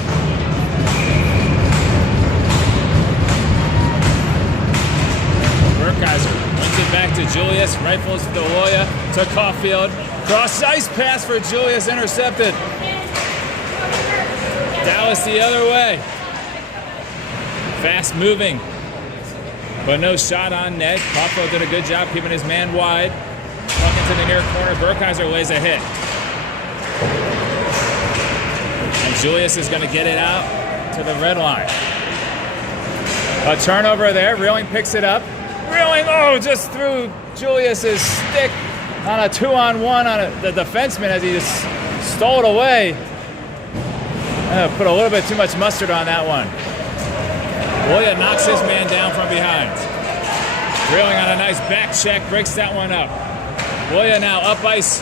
Burkheiser wins it back to Julius, rifles to Loya, to Caulfield. Cross ice pass for Julius, intercepted. Dallas the other way. Fast moving, but no shot on net. Caulfield did a good job keeping his man wide. Puck into the near corner. Burkheiser lays a hit. And Julius is going to get it out to the red line. A turnover there. Reeling picks it up. Reeling, just threw Julius's stick on a 2-on-1 on the defenseman as he just stole it away. Put a little bit too much mustard on that one. Loya knocks his man down from behind. Reeling on a nice back check, breaks that one up. Loya now up ice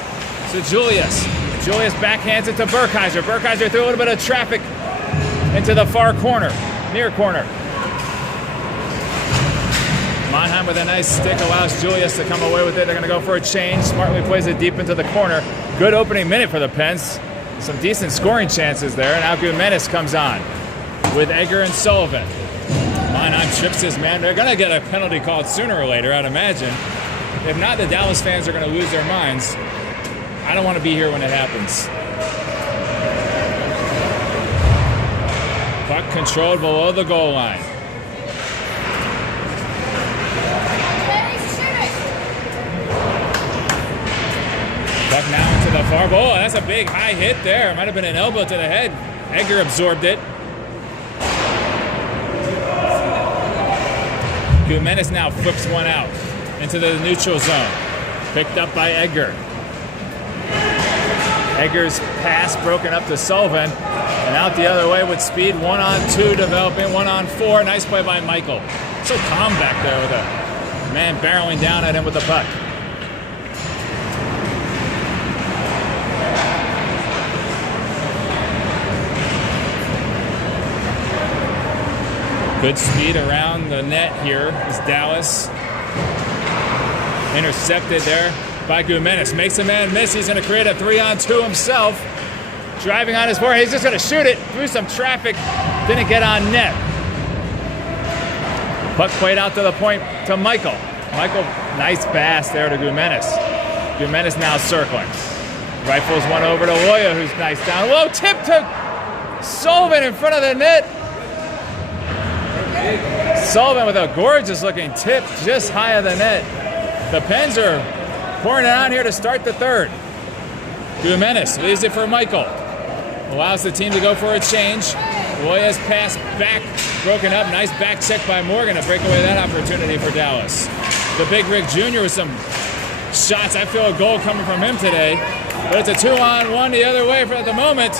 to Julius. Julius backhands it to Burkheiser. Burkheiser threw a little bit of traffic into the far corner, near corner. Monheim with a nice stick allows Julius to come away with it. They're going to go for a change. Smartly plays it deep into the corner. Good opening minute for the Pens. Some decent scoring chances there. And now Gumenis comes on with Egger and Sullivan. Monheim trips his man. They're going to get a penalty called sooner or later, I'd imagine. If not, the Dallas fans are going to lose their minds. I don't want to be here when it happens. Puck controlled below the goal line. Puck now into the far goal. That's a big high hit there. Might have been an elbow to the head. Egger absorbed it. Gumenis now flips one out into the neutral zone. Picked up by Egger. Egger's pass broken up to Sullivan. And out the other way with speed. 1-on-2 developing. 1-on-4. Nice play by Michael. So calm back there with a man barreling down at him with the puck. Good speed around the net here is Dallas. Intercepted there by Gumenis. Makes a man miss. He's going to create a 3-on-2 himself. Driving on his forehead. He's just going to shoot it through some traffic. Didn't get on net. Puck played out to the point to Michael. Michael, nice pass there to Gumenis. Gumenis now circling. Rifles one over to Loya, who's nice down. Whoa, tip to Sullivan in front of the net. Sullivan with a gorgeous looking tip just high of the net. The Pens are pouring it on here to start the third. Gumenis leaves it for Michael. Allows the team to go for a change. Loya's pass back, broken up. Nice back check by Morgan to break away that opportunity for Dallas. The Big Rig Jr. with some shots. I feel a goal coming from him today. But it's a 2-on-1 the other way for the moment.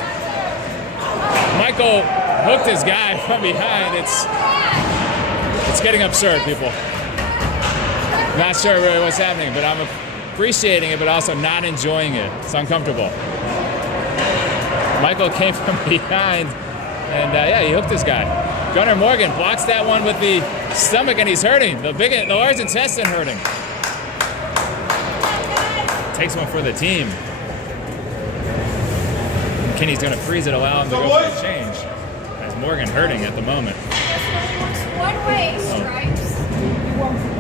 Michael hooked his guy from behind. It's getting absurd, people. Not sure really what's happening, but I'm appreciating it, but also not enjoying it. It's uncomfortable. Michael came from behind, and he hooked this guy. Gunnar Morgan blocks that one with the stomach, and he's hurting. The large intestine hurting. Takes one for the team. Kinney's going to freeze it, allow him to go for a change. As Morgan hurting at the moment. One-way stripes. One-way.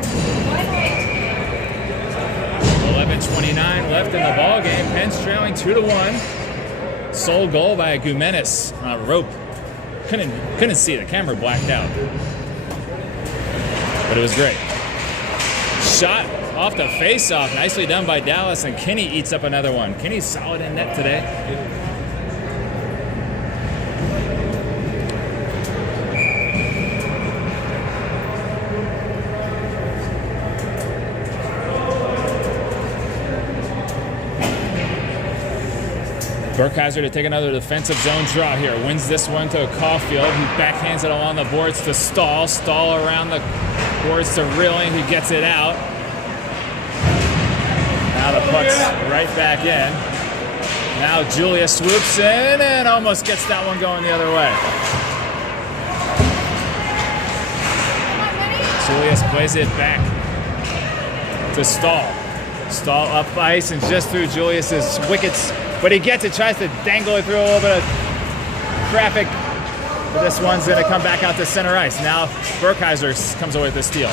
11:29 left in the ball game. Pens trailing 2-1. Sole goal by Gumenis on a rope. Couldn't see it. The camera blacked out. But it was great. Shot off the face-off. Nicely done by Dallas, and Kinney eats up another one. Kinney's solid in net today. Burkheiser to take another defensive zone draw here. Wins this one to Caulfield, who backhands it along the boards to Stahl. Stahl around the boards to Reeling, who gets it out. Now the puck's right back in. Now Julius swoops in and almost gets that one going the other way. Julius plays it back to Stahl. Stahl up ice and just through Julius's wickets, but he gets it, tries to dangle it through a little bit of traffic. But this one's going to come back out to center ice. Now Burkheiser comes away with the steal.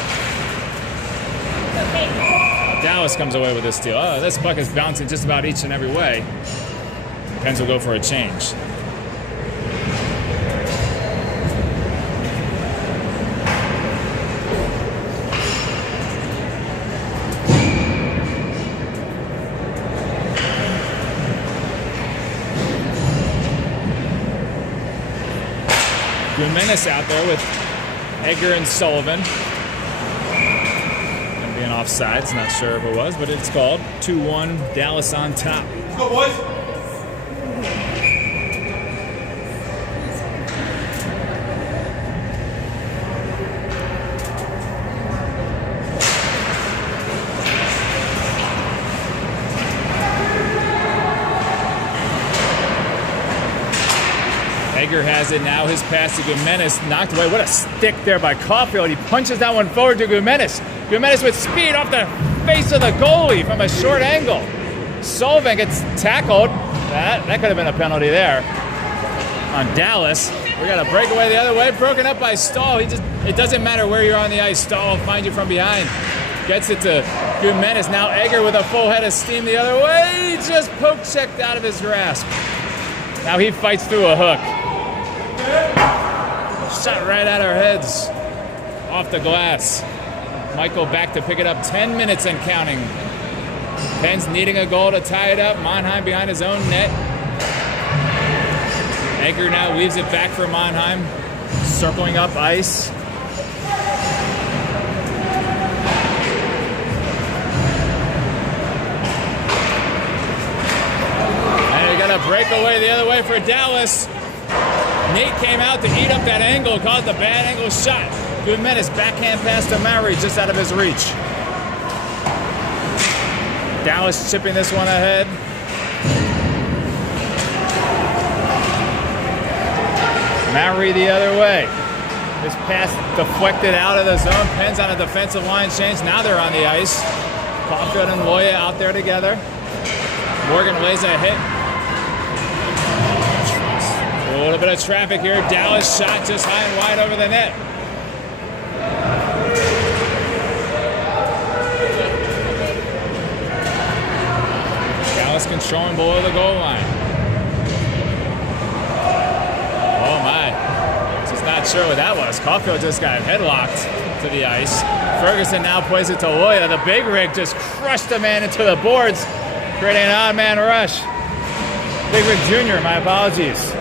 Dallas comes away with this steal. Oh, this puck is bouncing just about each and every way. Pens will go for a change. Gumenis out there with Edgar and Sullivan. Gonna be an offsides, not sure if it was, but it's called. 2-1, Dallas on top. Let's go, boys. Edgar has it now. His pass to Gumenis knocked away. What a stick there by Caulfield. He punches that one forward to Gumenis. Gumenis with speed off the face of the goalie from a short angle. Sullivan gets tackled. That could have been a penalty there on Dallas. We got a breakaway the other way, broken up by Stahl. It doesn't matter where you're on the ice. Stahl will find you from behind. Gets it to Gumenis. Now Edgar with a full head of steam the other way. He just poke checked out of his grasp. Now he fights through a hook. Shot right at our heads. Off the glass. Michael back to pick it up. 10 minutes and counting. Pens needing a goal to tie it up. Monheim behind his own net. Edgar now weaves it back for Monheim. Circling up ice. And we got a breakaway the other way for Dallas. Nate came out to eat up that angle, caused a bad angle shot. Gumenis backhand pass to Maury, just out of his reach. Dallas chipping this one ahead. Maury the other way. This pass deflected out of the zone. Pens on a defensive line change. Now they're on the ice. Caulfield and Loya out there together. Morgan lays a hit. A little bit of traffic here. Dallas shot just high and wide over the net. Dallas controlling below the goal line. Oh my. Just not sure what that was. Caulfield just got headlocked to the ice. Ferguson now plays it to Loya. The big rig just crushed the man into the boards, creating an odd man rush. Big Rig Jr., my apologies.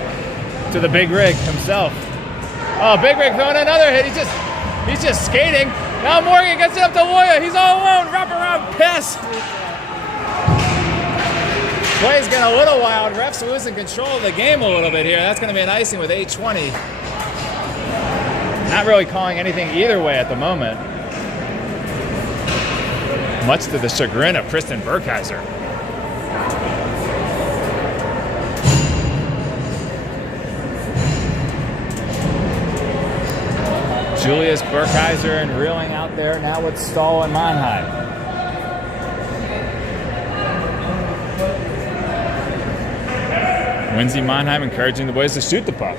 To the Big Rig himself. Oh, Big Rig throwing another hit. He's just skating. Now Morgan gets it up to Loya. He's all alone. Wraparound pass. Play's getting a little wild. Refs losing control of the game a little bit here. That's going to be an icing with 8:20. Not really calling anything either way at the moment. Much to the chagrin of Kristen Burkheiser. Julius Burkheiser and Reeling out there now with Stahl and Monheim. Windsey Monheim encouraging the boys to shoot the puck.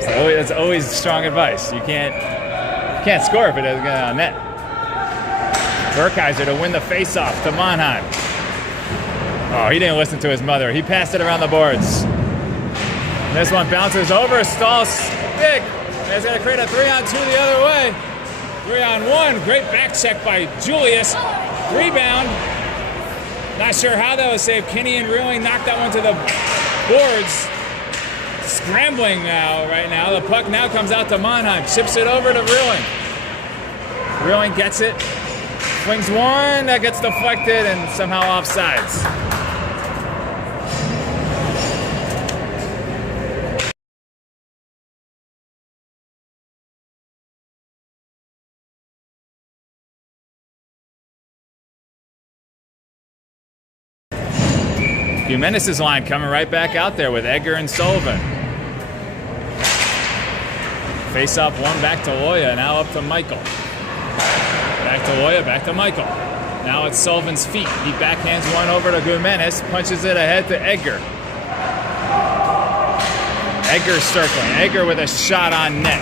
So that's always strong advice. You can't score if it doesn't get on net. Burkheiser to win the faceoff to Monheim. Oh, he didn't listen to his mother. He passed it around the boards. This one bounces over. Stahl's big. It's going to create a 3-on-2 the other way. 3-on-1. Great back check by Julius. Rebound. Not sure how that was saved. Kinney and Reeling knocked that one to the boards. Scrambling now, right now. The puck now comes out to Monheim. Chips it over to Reeling. Reeling gets it. Swings one. That gets deflected and somehow offsides. Jimenez's line coming right back out there with Edgar and Sullivan. Face off one back to Loya, now up to Michael. Back to Loya, back to Michael. Now it's Sullivan's feet. He backhands one over to Jimenez, punches it ahead to Edgar. Edgar circling. Edgar with a shot on net.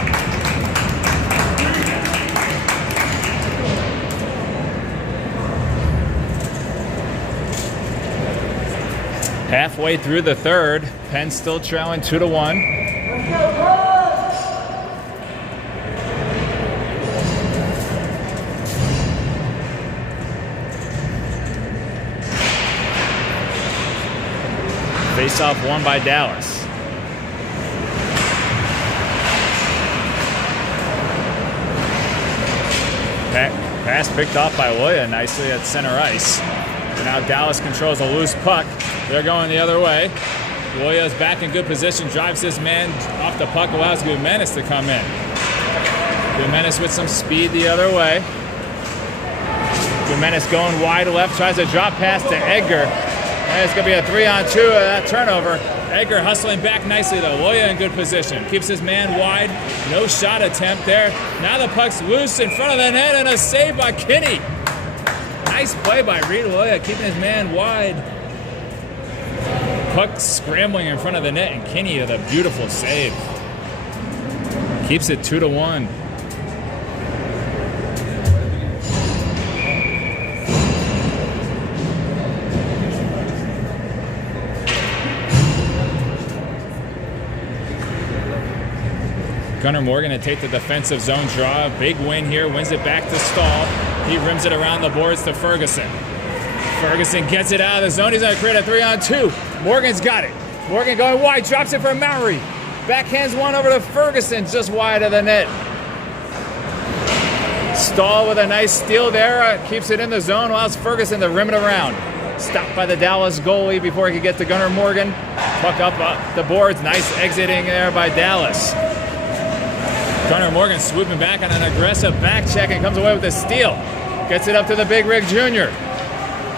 Halfway through the third, Penn still trailing 2-1. Face off won by Dallas. Pass picked off by Loya nicely at center ice. And now Dallas controls a loose puck. They're going the other way. Loya's back in good position, drives his man off the puck, allows Jimenez to come in. Jimenez with some speed the other way. Jimenez going wide left, tries a drop pass to Edgar. And it's going to be a 3-on-2 that turnover. Edgar hustling back nicely though. Loya in good position. Keeps his man wide. No shot attempt there. Now the puck's loose in front of the net and a save by Kinney. Nice play by Reed Loya, keeping his man wide. Puck scrambling in front of the net, and Kinney with a beautiful save. Keeps it 2-1. Gunnar Morgan to take the defensive zone draw. Big win here, wins it back to Stahl. He rims it around the boards to Ferguson. Ferguson gets it out of the zone. He's going to create a 3-on-2. Morgan's got it. Morgan going wide, drops it for Mowry. Backhands one over to Ferguson, just wide of the net. Stahl with a nice steal there. Keeps it in the zone, allows Ferguson to rim it around. Stopped by the Dallas goalie before he could get to Gunnar Morgan. Puck up the boards. Nice exiting there by Dallas. Gunnar Morgan swooping back on an aggressive back check and comes away with a steal. Gets it up to the Big Rig Jr.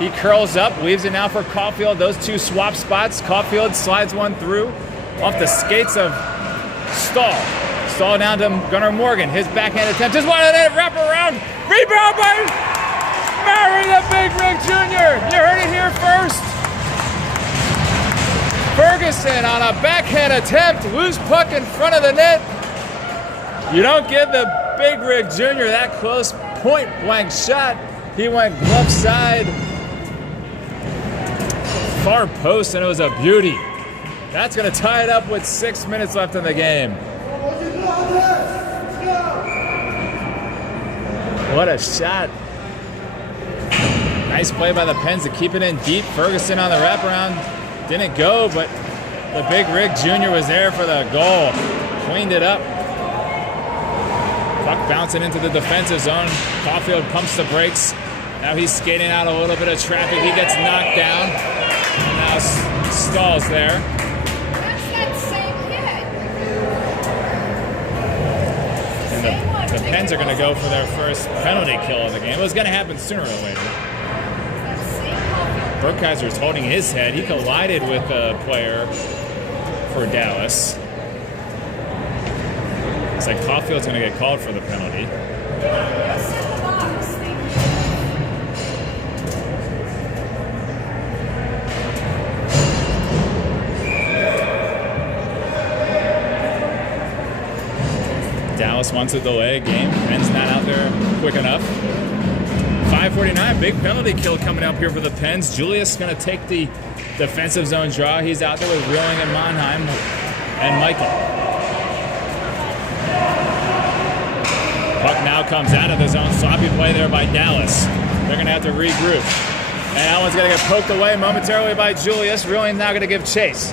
He curls up, leaves it now for Caulfield. Those two swap spots. Caulfield slides one through off the skates of Stahl. Stahl down to Gunnar Morgan. His backhand attempt just wanted to wrap around. Rebound by Mary, the Big Rig Jr. You heard it here first. Ferguson on a backhand attempt. Loose puck in front of the net. You don't give the Big Rig Jr. that close point blank shot. He went glove side, far post, and it was a beauty. That's going to tie it up with 6 minutes left in the game. What a shot. Nice play by the Pens to keep it in deep. Ferguson on the wraparound. Didn't go, but the Big Rig Jr. was there for the goal. Cleaned it up. Puck bouncing into the defensive zone. Caulfield pumps the brakes. Now he's skating out a little bit of traffic. He gets knocked down. And now Stahl's there. That's that same hit. And the Pens are going to go for their first penalty kill of the game. It was going to happen sooner or later. Burkheiser's holding his head. He collided with a player for Dallas. Looks like Caulfield's going to get called for the penalty. Dallas wants to delay a game. Penn's not out there quick enough. 5:49, big penalty kill coming up here for the Pens. Julius going to take the defensive zone draw. He's out there with Reeling and Monheim and Michael. Puck now comes out of the zone. Sloppy play there by Dallas. They're going to have to regroup. And that one's going to get poked away momentarily by Julius. Reeling's now going to give chase.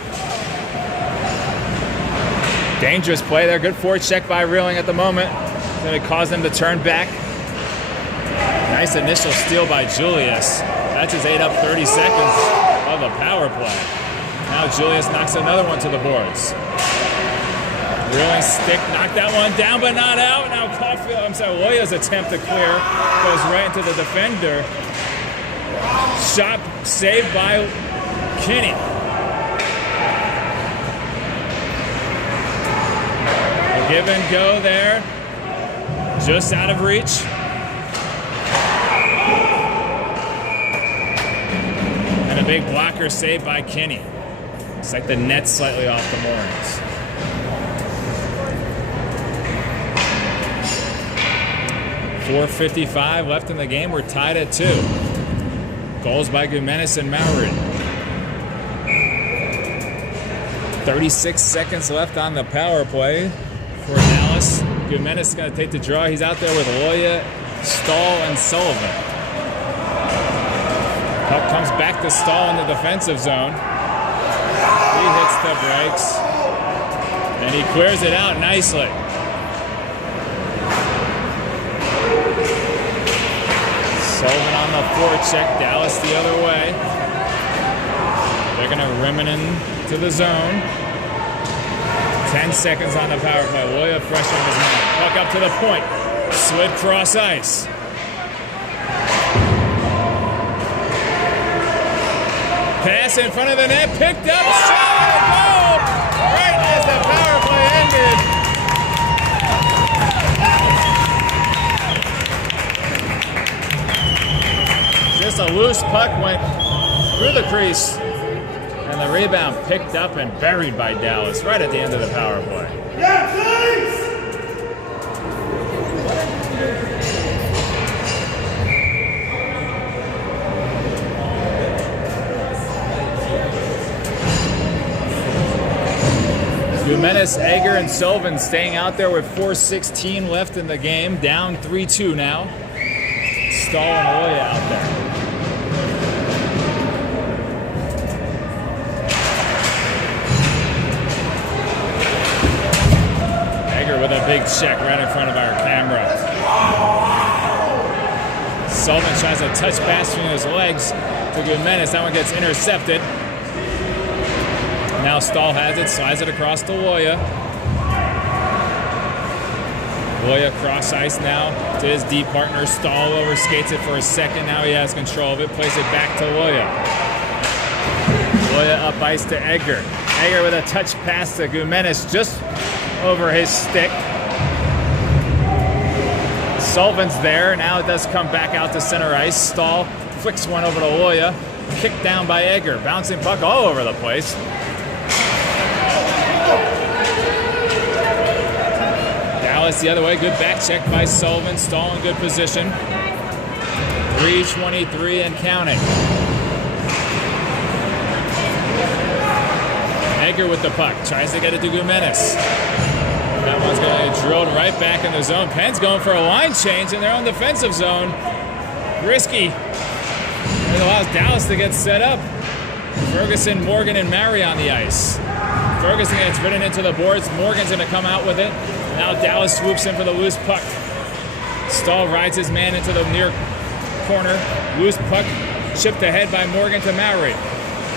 Dangerous play there. Good forecheck by Reeling at the moment. It's going to cause them to turn back. Nice initial steal by Julius. That just ate up 30 seconds of a power play. Now Julius knocks another one to the boards. Reeling stick, knocked that one down but not out. Now Loya's attempt to clear goes right into the defender. Shot saved by Kinney. A give and go there. Just out of reach. And a big blocker saved by Kinney. It's like the net's slightly off the moorings. .455 left in the game. We're tied at 2. Goals by Gumenis and Maury. 36 seconds left on the power play for Dallas. Gumenis is going to take the draw. He's out there with Loya, Stahl, and Sullivan. Puck comes back to Stahl in the defensive zone. He hits the brakes. And he clears it out nicely. Sullivan on the forecheck, Dallas the other way. They're going to rim it into the zone. 10 seconds on the power play. Loya fresh on his mind. Puck up to the point. Slid cross ice. Pass in front of the net, picked up, shot, and a goal! Right as the power play ended. Just a loose puck went through the crease, and the rebound picked up and buried by Dallas right at the end of the power play. Yeah, please! Gumenis, Egger, and Sullivan staying out there with 4:16 left in the game. Down 3-2 now. Stahl and Loya out there. Egger with a big check right in front of our camera. Sullivan tries a touch pass between his legs to Gumenis. That one gets intercepted. Now Stahl has it, slides it across to Loya. Loya cross ice now to his D partner. Stahl overskates it for a second. Now he has control of it. Plays it back to Loya. Loya up ice to Egger. Egger with a touch pass to Gumenis just over his stick. Sullivan's there. Now it does come back out to center ice. Stahl flicks one over to Loya. Kicked down by Egger. Bouncing puck all over the place. Dallas the other way. Good back check by Sullivan. Stahl in good position. 3:23 and counting. Egger with the puck. Tries to get it to Gumenis. That one's going to get drilled right back in the zone. Penn's going for a line change in their own defensive zone. Risky. It allows Dallas to get set up. Ferguson, Morgan, and Maury on the ice. Ferguson gets ridden into the boards. Morgan's going to come out with it. Now Dallas swoops in for the loose puck. Stahl rides his man into the near corner. Loose puck chipped ahead by Morgan to Maury.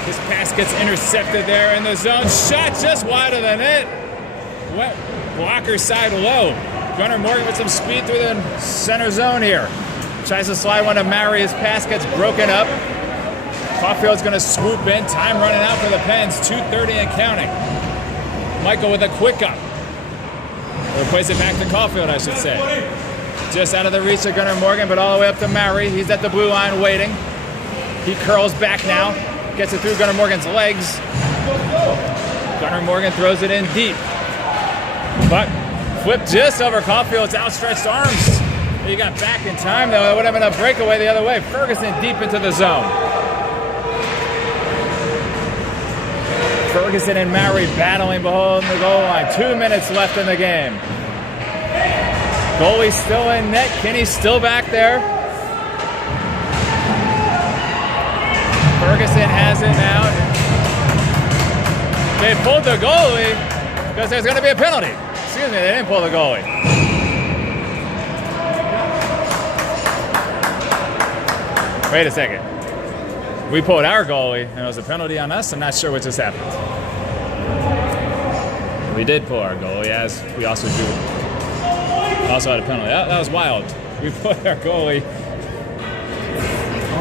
His pass gets intercepted there in the zone. Shot just wide of the net. Went blocker side low. Gunnar Morgan with some speed through the center zone here. Tries to slide one to Maury. His pass gets broken up. Caulfield's going to swoop in. Time running out for the Pens. 2:30 and counting. Michael with a quick up. Or plays it back to Caulfield, I should say. Just out of the reach of Gunnar Morgan, but all the way up to Maury. He's at the blue line waiting. He curls back now. Gets it through Gunnar Morgan's legs. Gunnar Morgan throws it in deep. But flipped just over Caulfield's outstretched arms. He got back in time, though. It would have been a breakaway the other way. Ferguson deep into the zone. Ferguson and Maury battling behind the goal line. 2 minutes left in the game. Goalie still in net. Kinney's still back there. Ferguson has it now. They pulled the goalie because there's going to be a penalty. Excuse me, they didn't pull the goalie. Wait a second. We pulled our goalie, and it was a penalty on us. I'm not sure what just happened. We did pull our goalie, as we also do. Also had a penalty. That was wild. We pulled our goalie.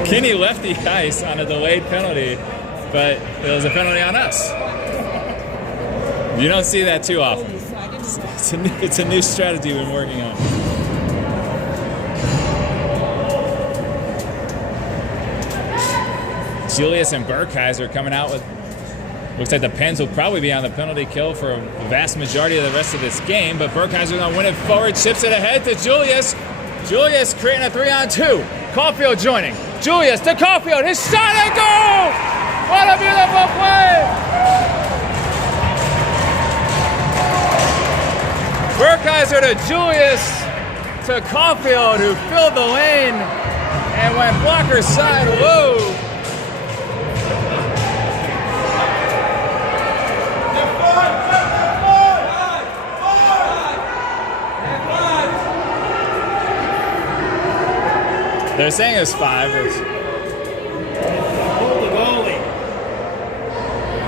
Kinney left the ice on a delayed penalty, but it was a penalty on us. You don't see that too often. It's a new strategy we've been working on. Julius and Burkheiser coming out with, looks like the Pens will probably be on the penalty kill for a vast majority of the rest of this game, but Burkheiser's gonna win it forward, chips it ahead to Julius. Julius creating a 3-on-2. Caulfield joining. Julius to Caulfield, his shot and goal! What a beautiful play! Burkheiser to Julius to Caulfield, who filled the lane and went blocker side. Whoa! They're saying it's 5.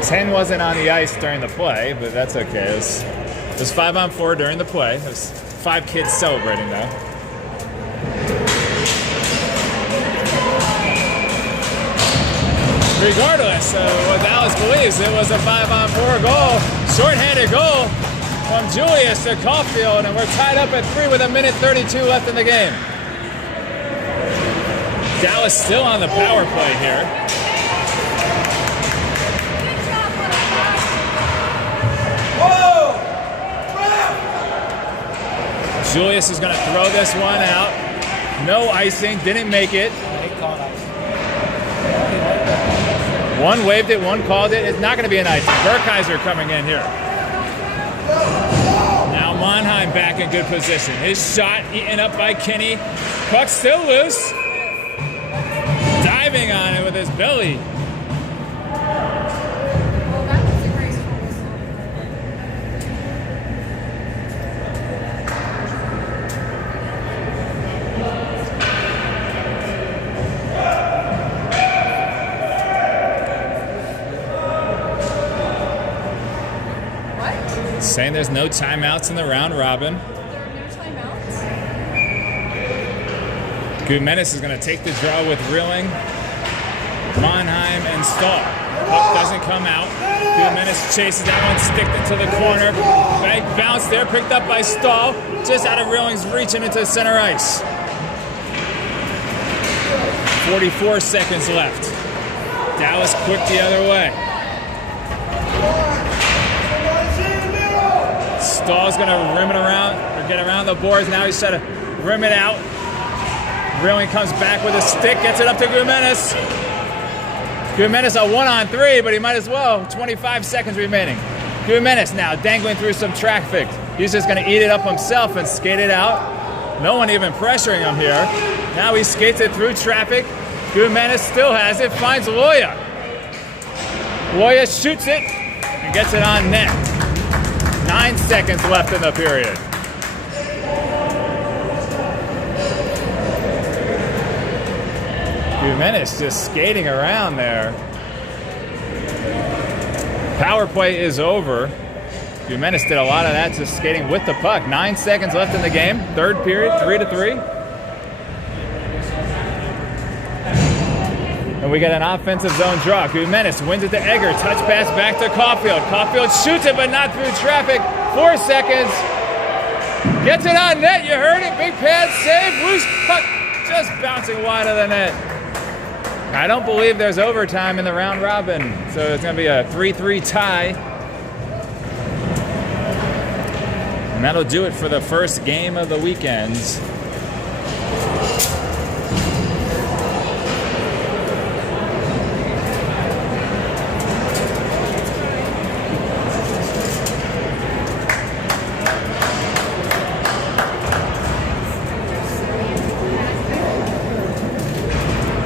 10 wasn't on the ice during the play, but that's okay. It was 5-on-4 during the play. There's 5 kids celebrating though. Regardless of what Dallas believes, it was a 5-on-4 goal, shorthanded goal from Julius to Caulfield, and we're tied up at 3 with 1:32 left in the game. Dallas still on the power play here. Julius is going to throw this one out. No icing, didn't make it. One waved it, one called it. It's not going to be an icing. Burkheiser coming in here. Now Monheim back in good position. His shot eaten up by Kinney. Puck still loose. Diving on it with his belly. Well, that was a graceful whistle. What? Saying there's no timeouts in the round robin. There are no timeouts? Gumenis is going to take the draw with Reeling, Monheim, and Stahl. Puck doesn't come out. Gumenis chases that one, sticked into the corner. Bank bounce there, picked up by Stahl, just out of Reeling's reach and into center ice. 44 seconds left. Dallas quick the other way. Stahl's going to rim it around, or get around the boards. Now he's trying to rim it out. Reeling comes back with a stick, gets it up to Gumenis. Gumenis a 1-on-3, but he might as well. 25 seconds remaining. Gumenis now dangling through some traffic. He's just going to eat it up himself and skate it out. No one even pressuring him here. Now he skates it through traffic. Gumenis still has it, finds Loya. Loya shoots it and gets it on net. 9 seconds left in the period. Gumenis just skating around there. Power play is over. Gumenis did a lot of that, just skating with the puck. 9 seconds left in the game. Third period, 3-3. And we got an offensive zone draw. Gumenis wins it to Egger. Touch pass back to Caulfield. Caulfield shoots it, but not through traffic. 4 seconds. Gets it on net. You heard it. Big pad save. Loose puck just bouncing wide of the net. I don't believe there's overtime in the round robin, so it's going to be a 3-3 tie. And that'll do it for the first game of the weekend.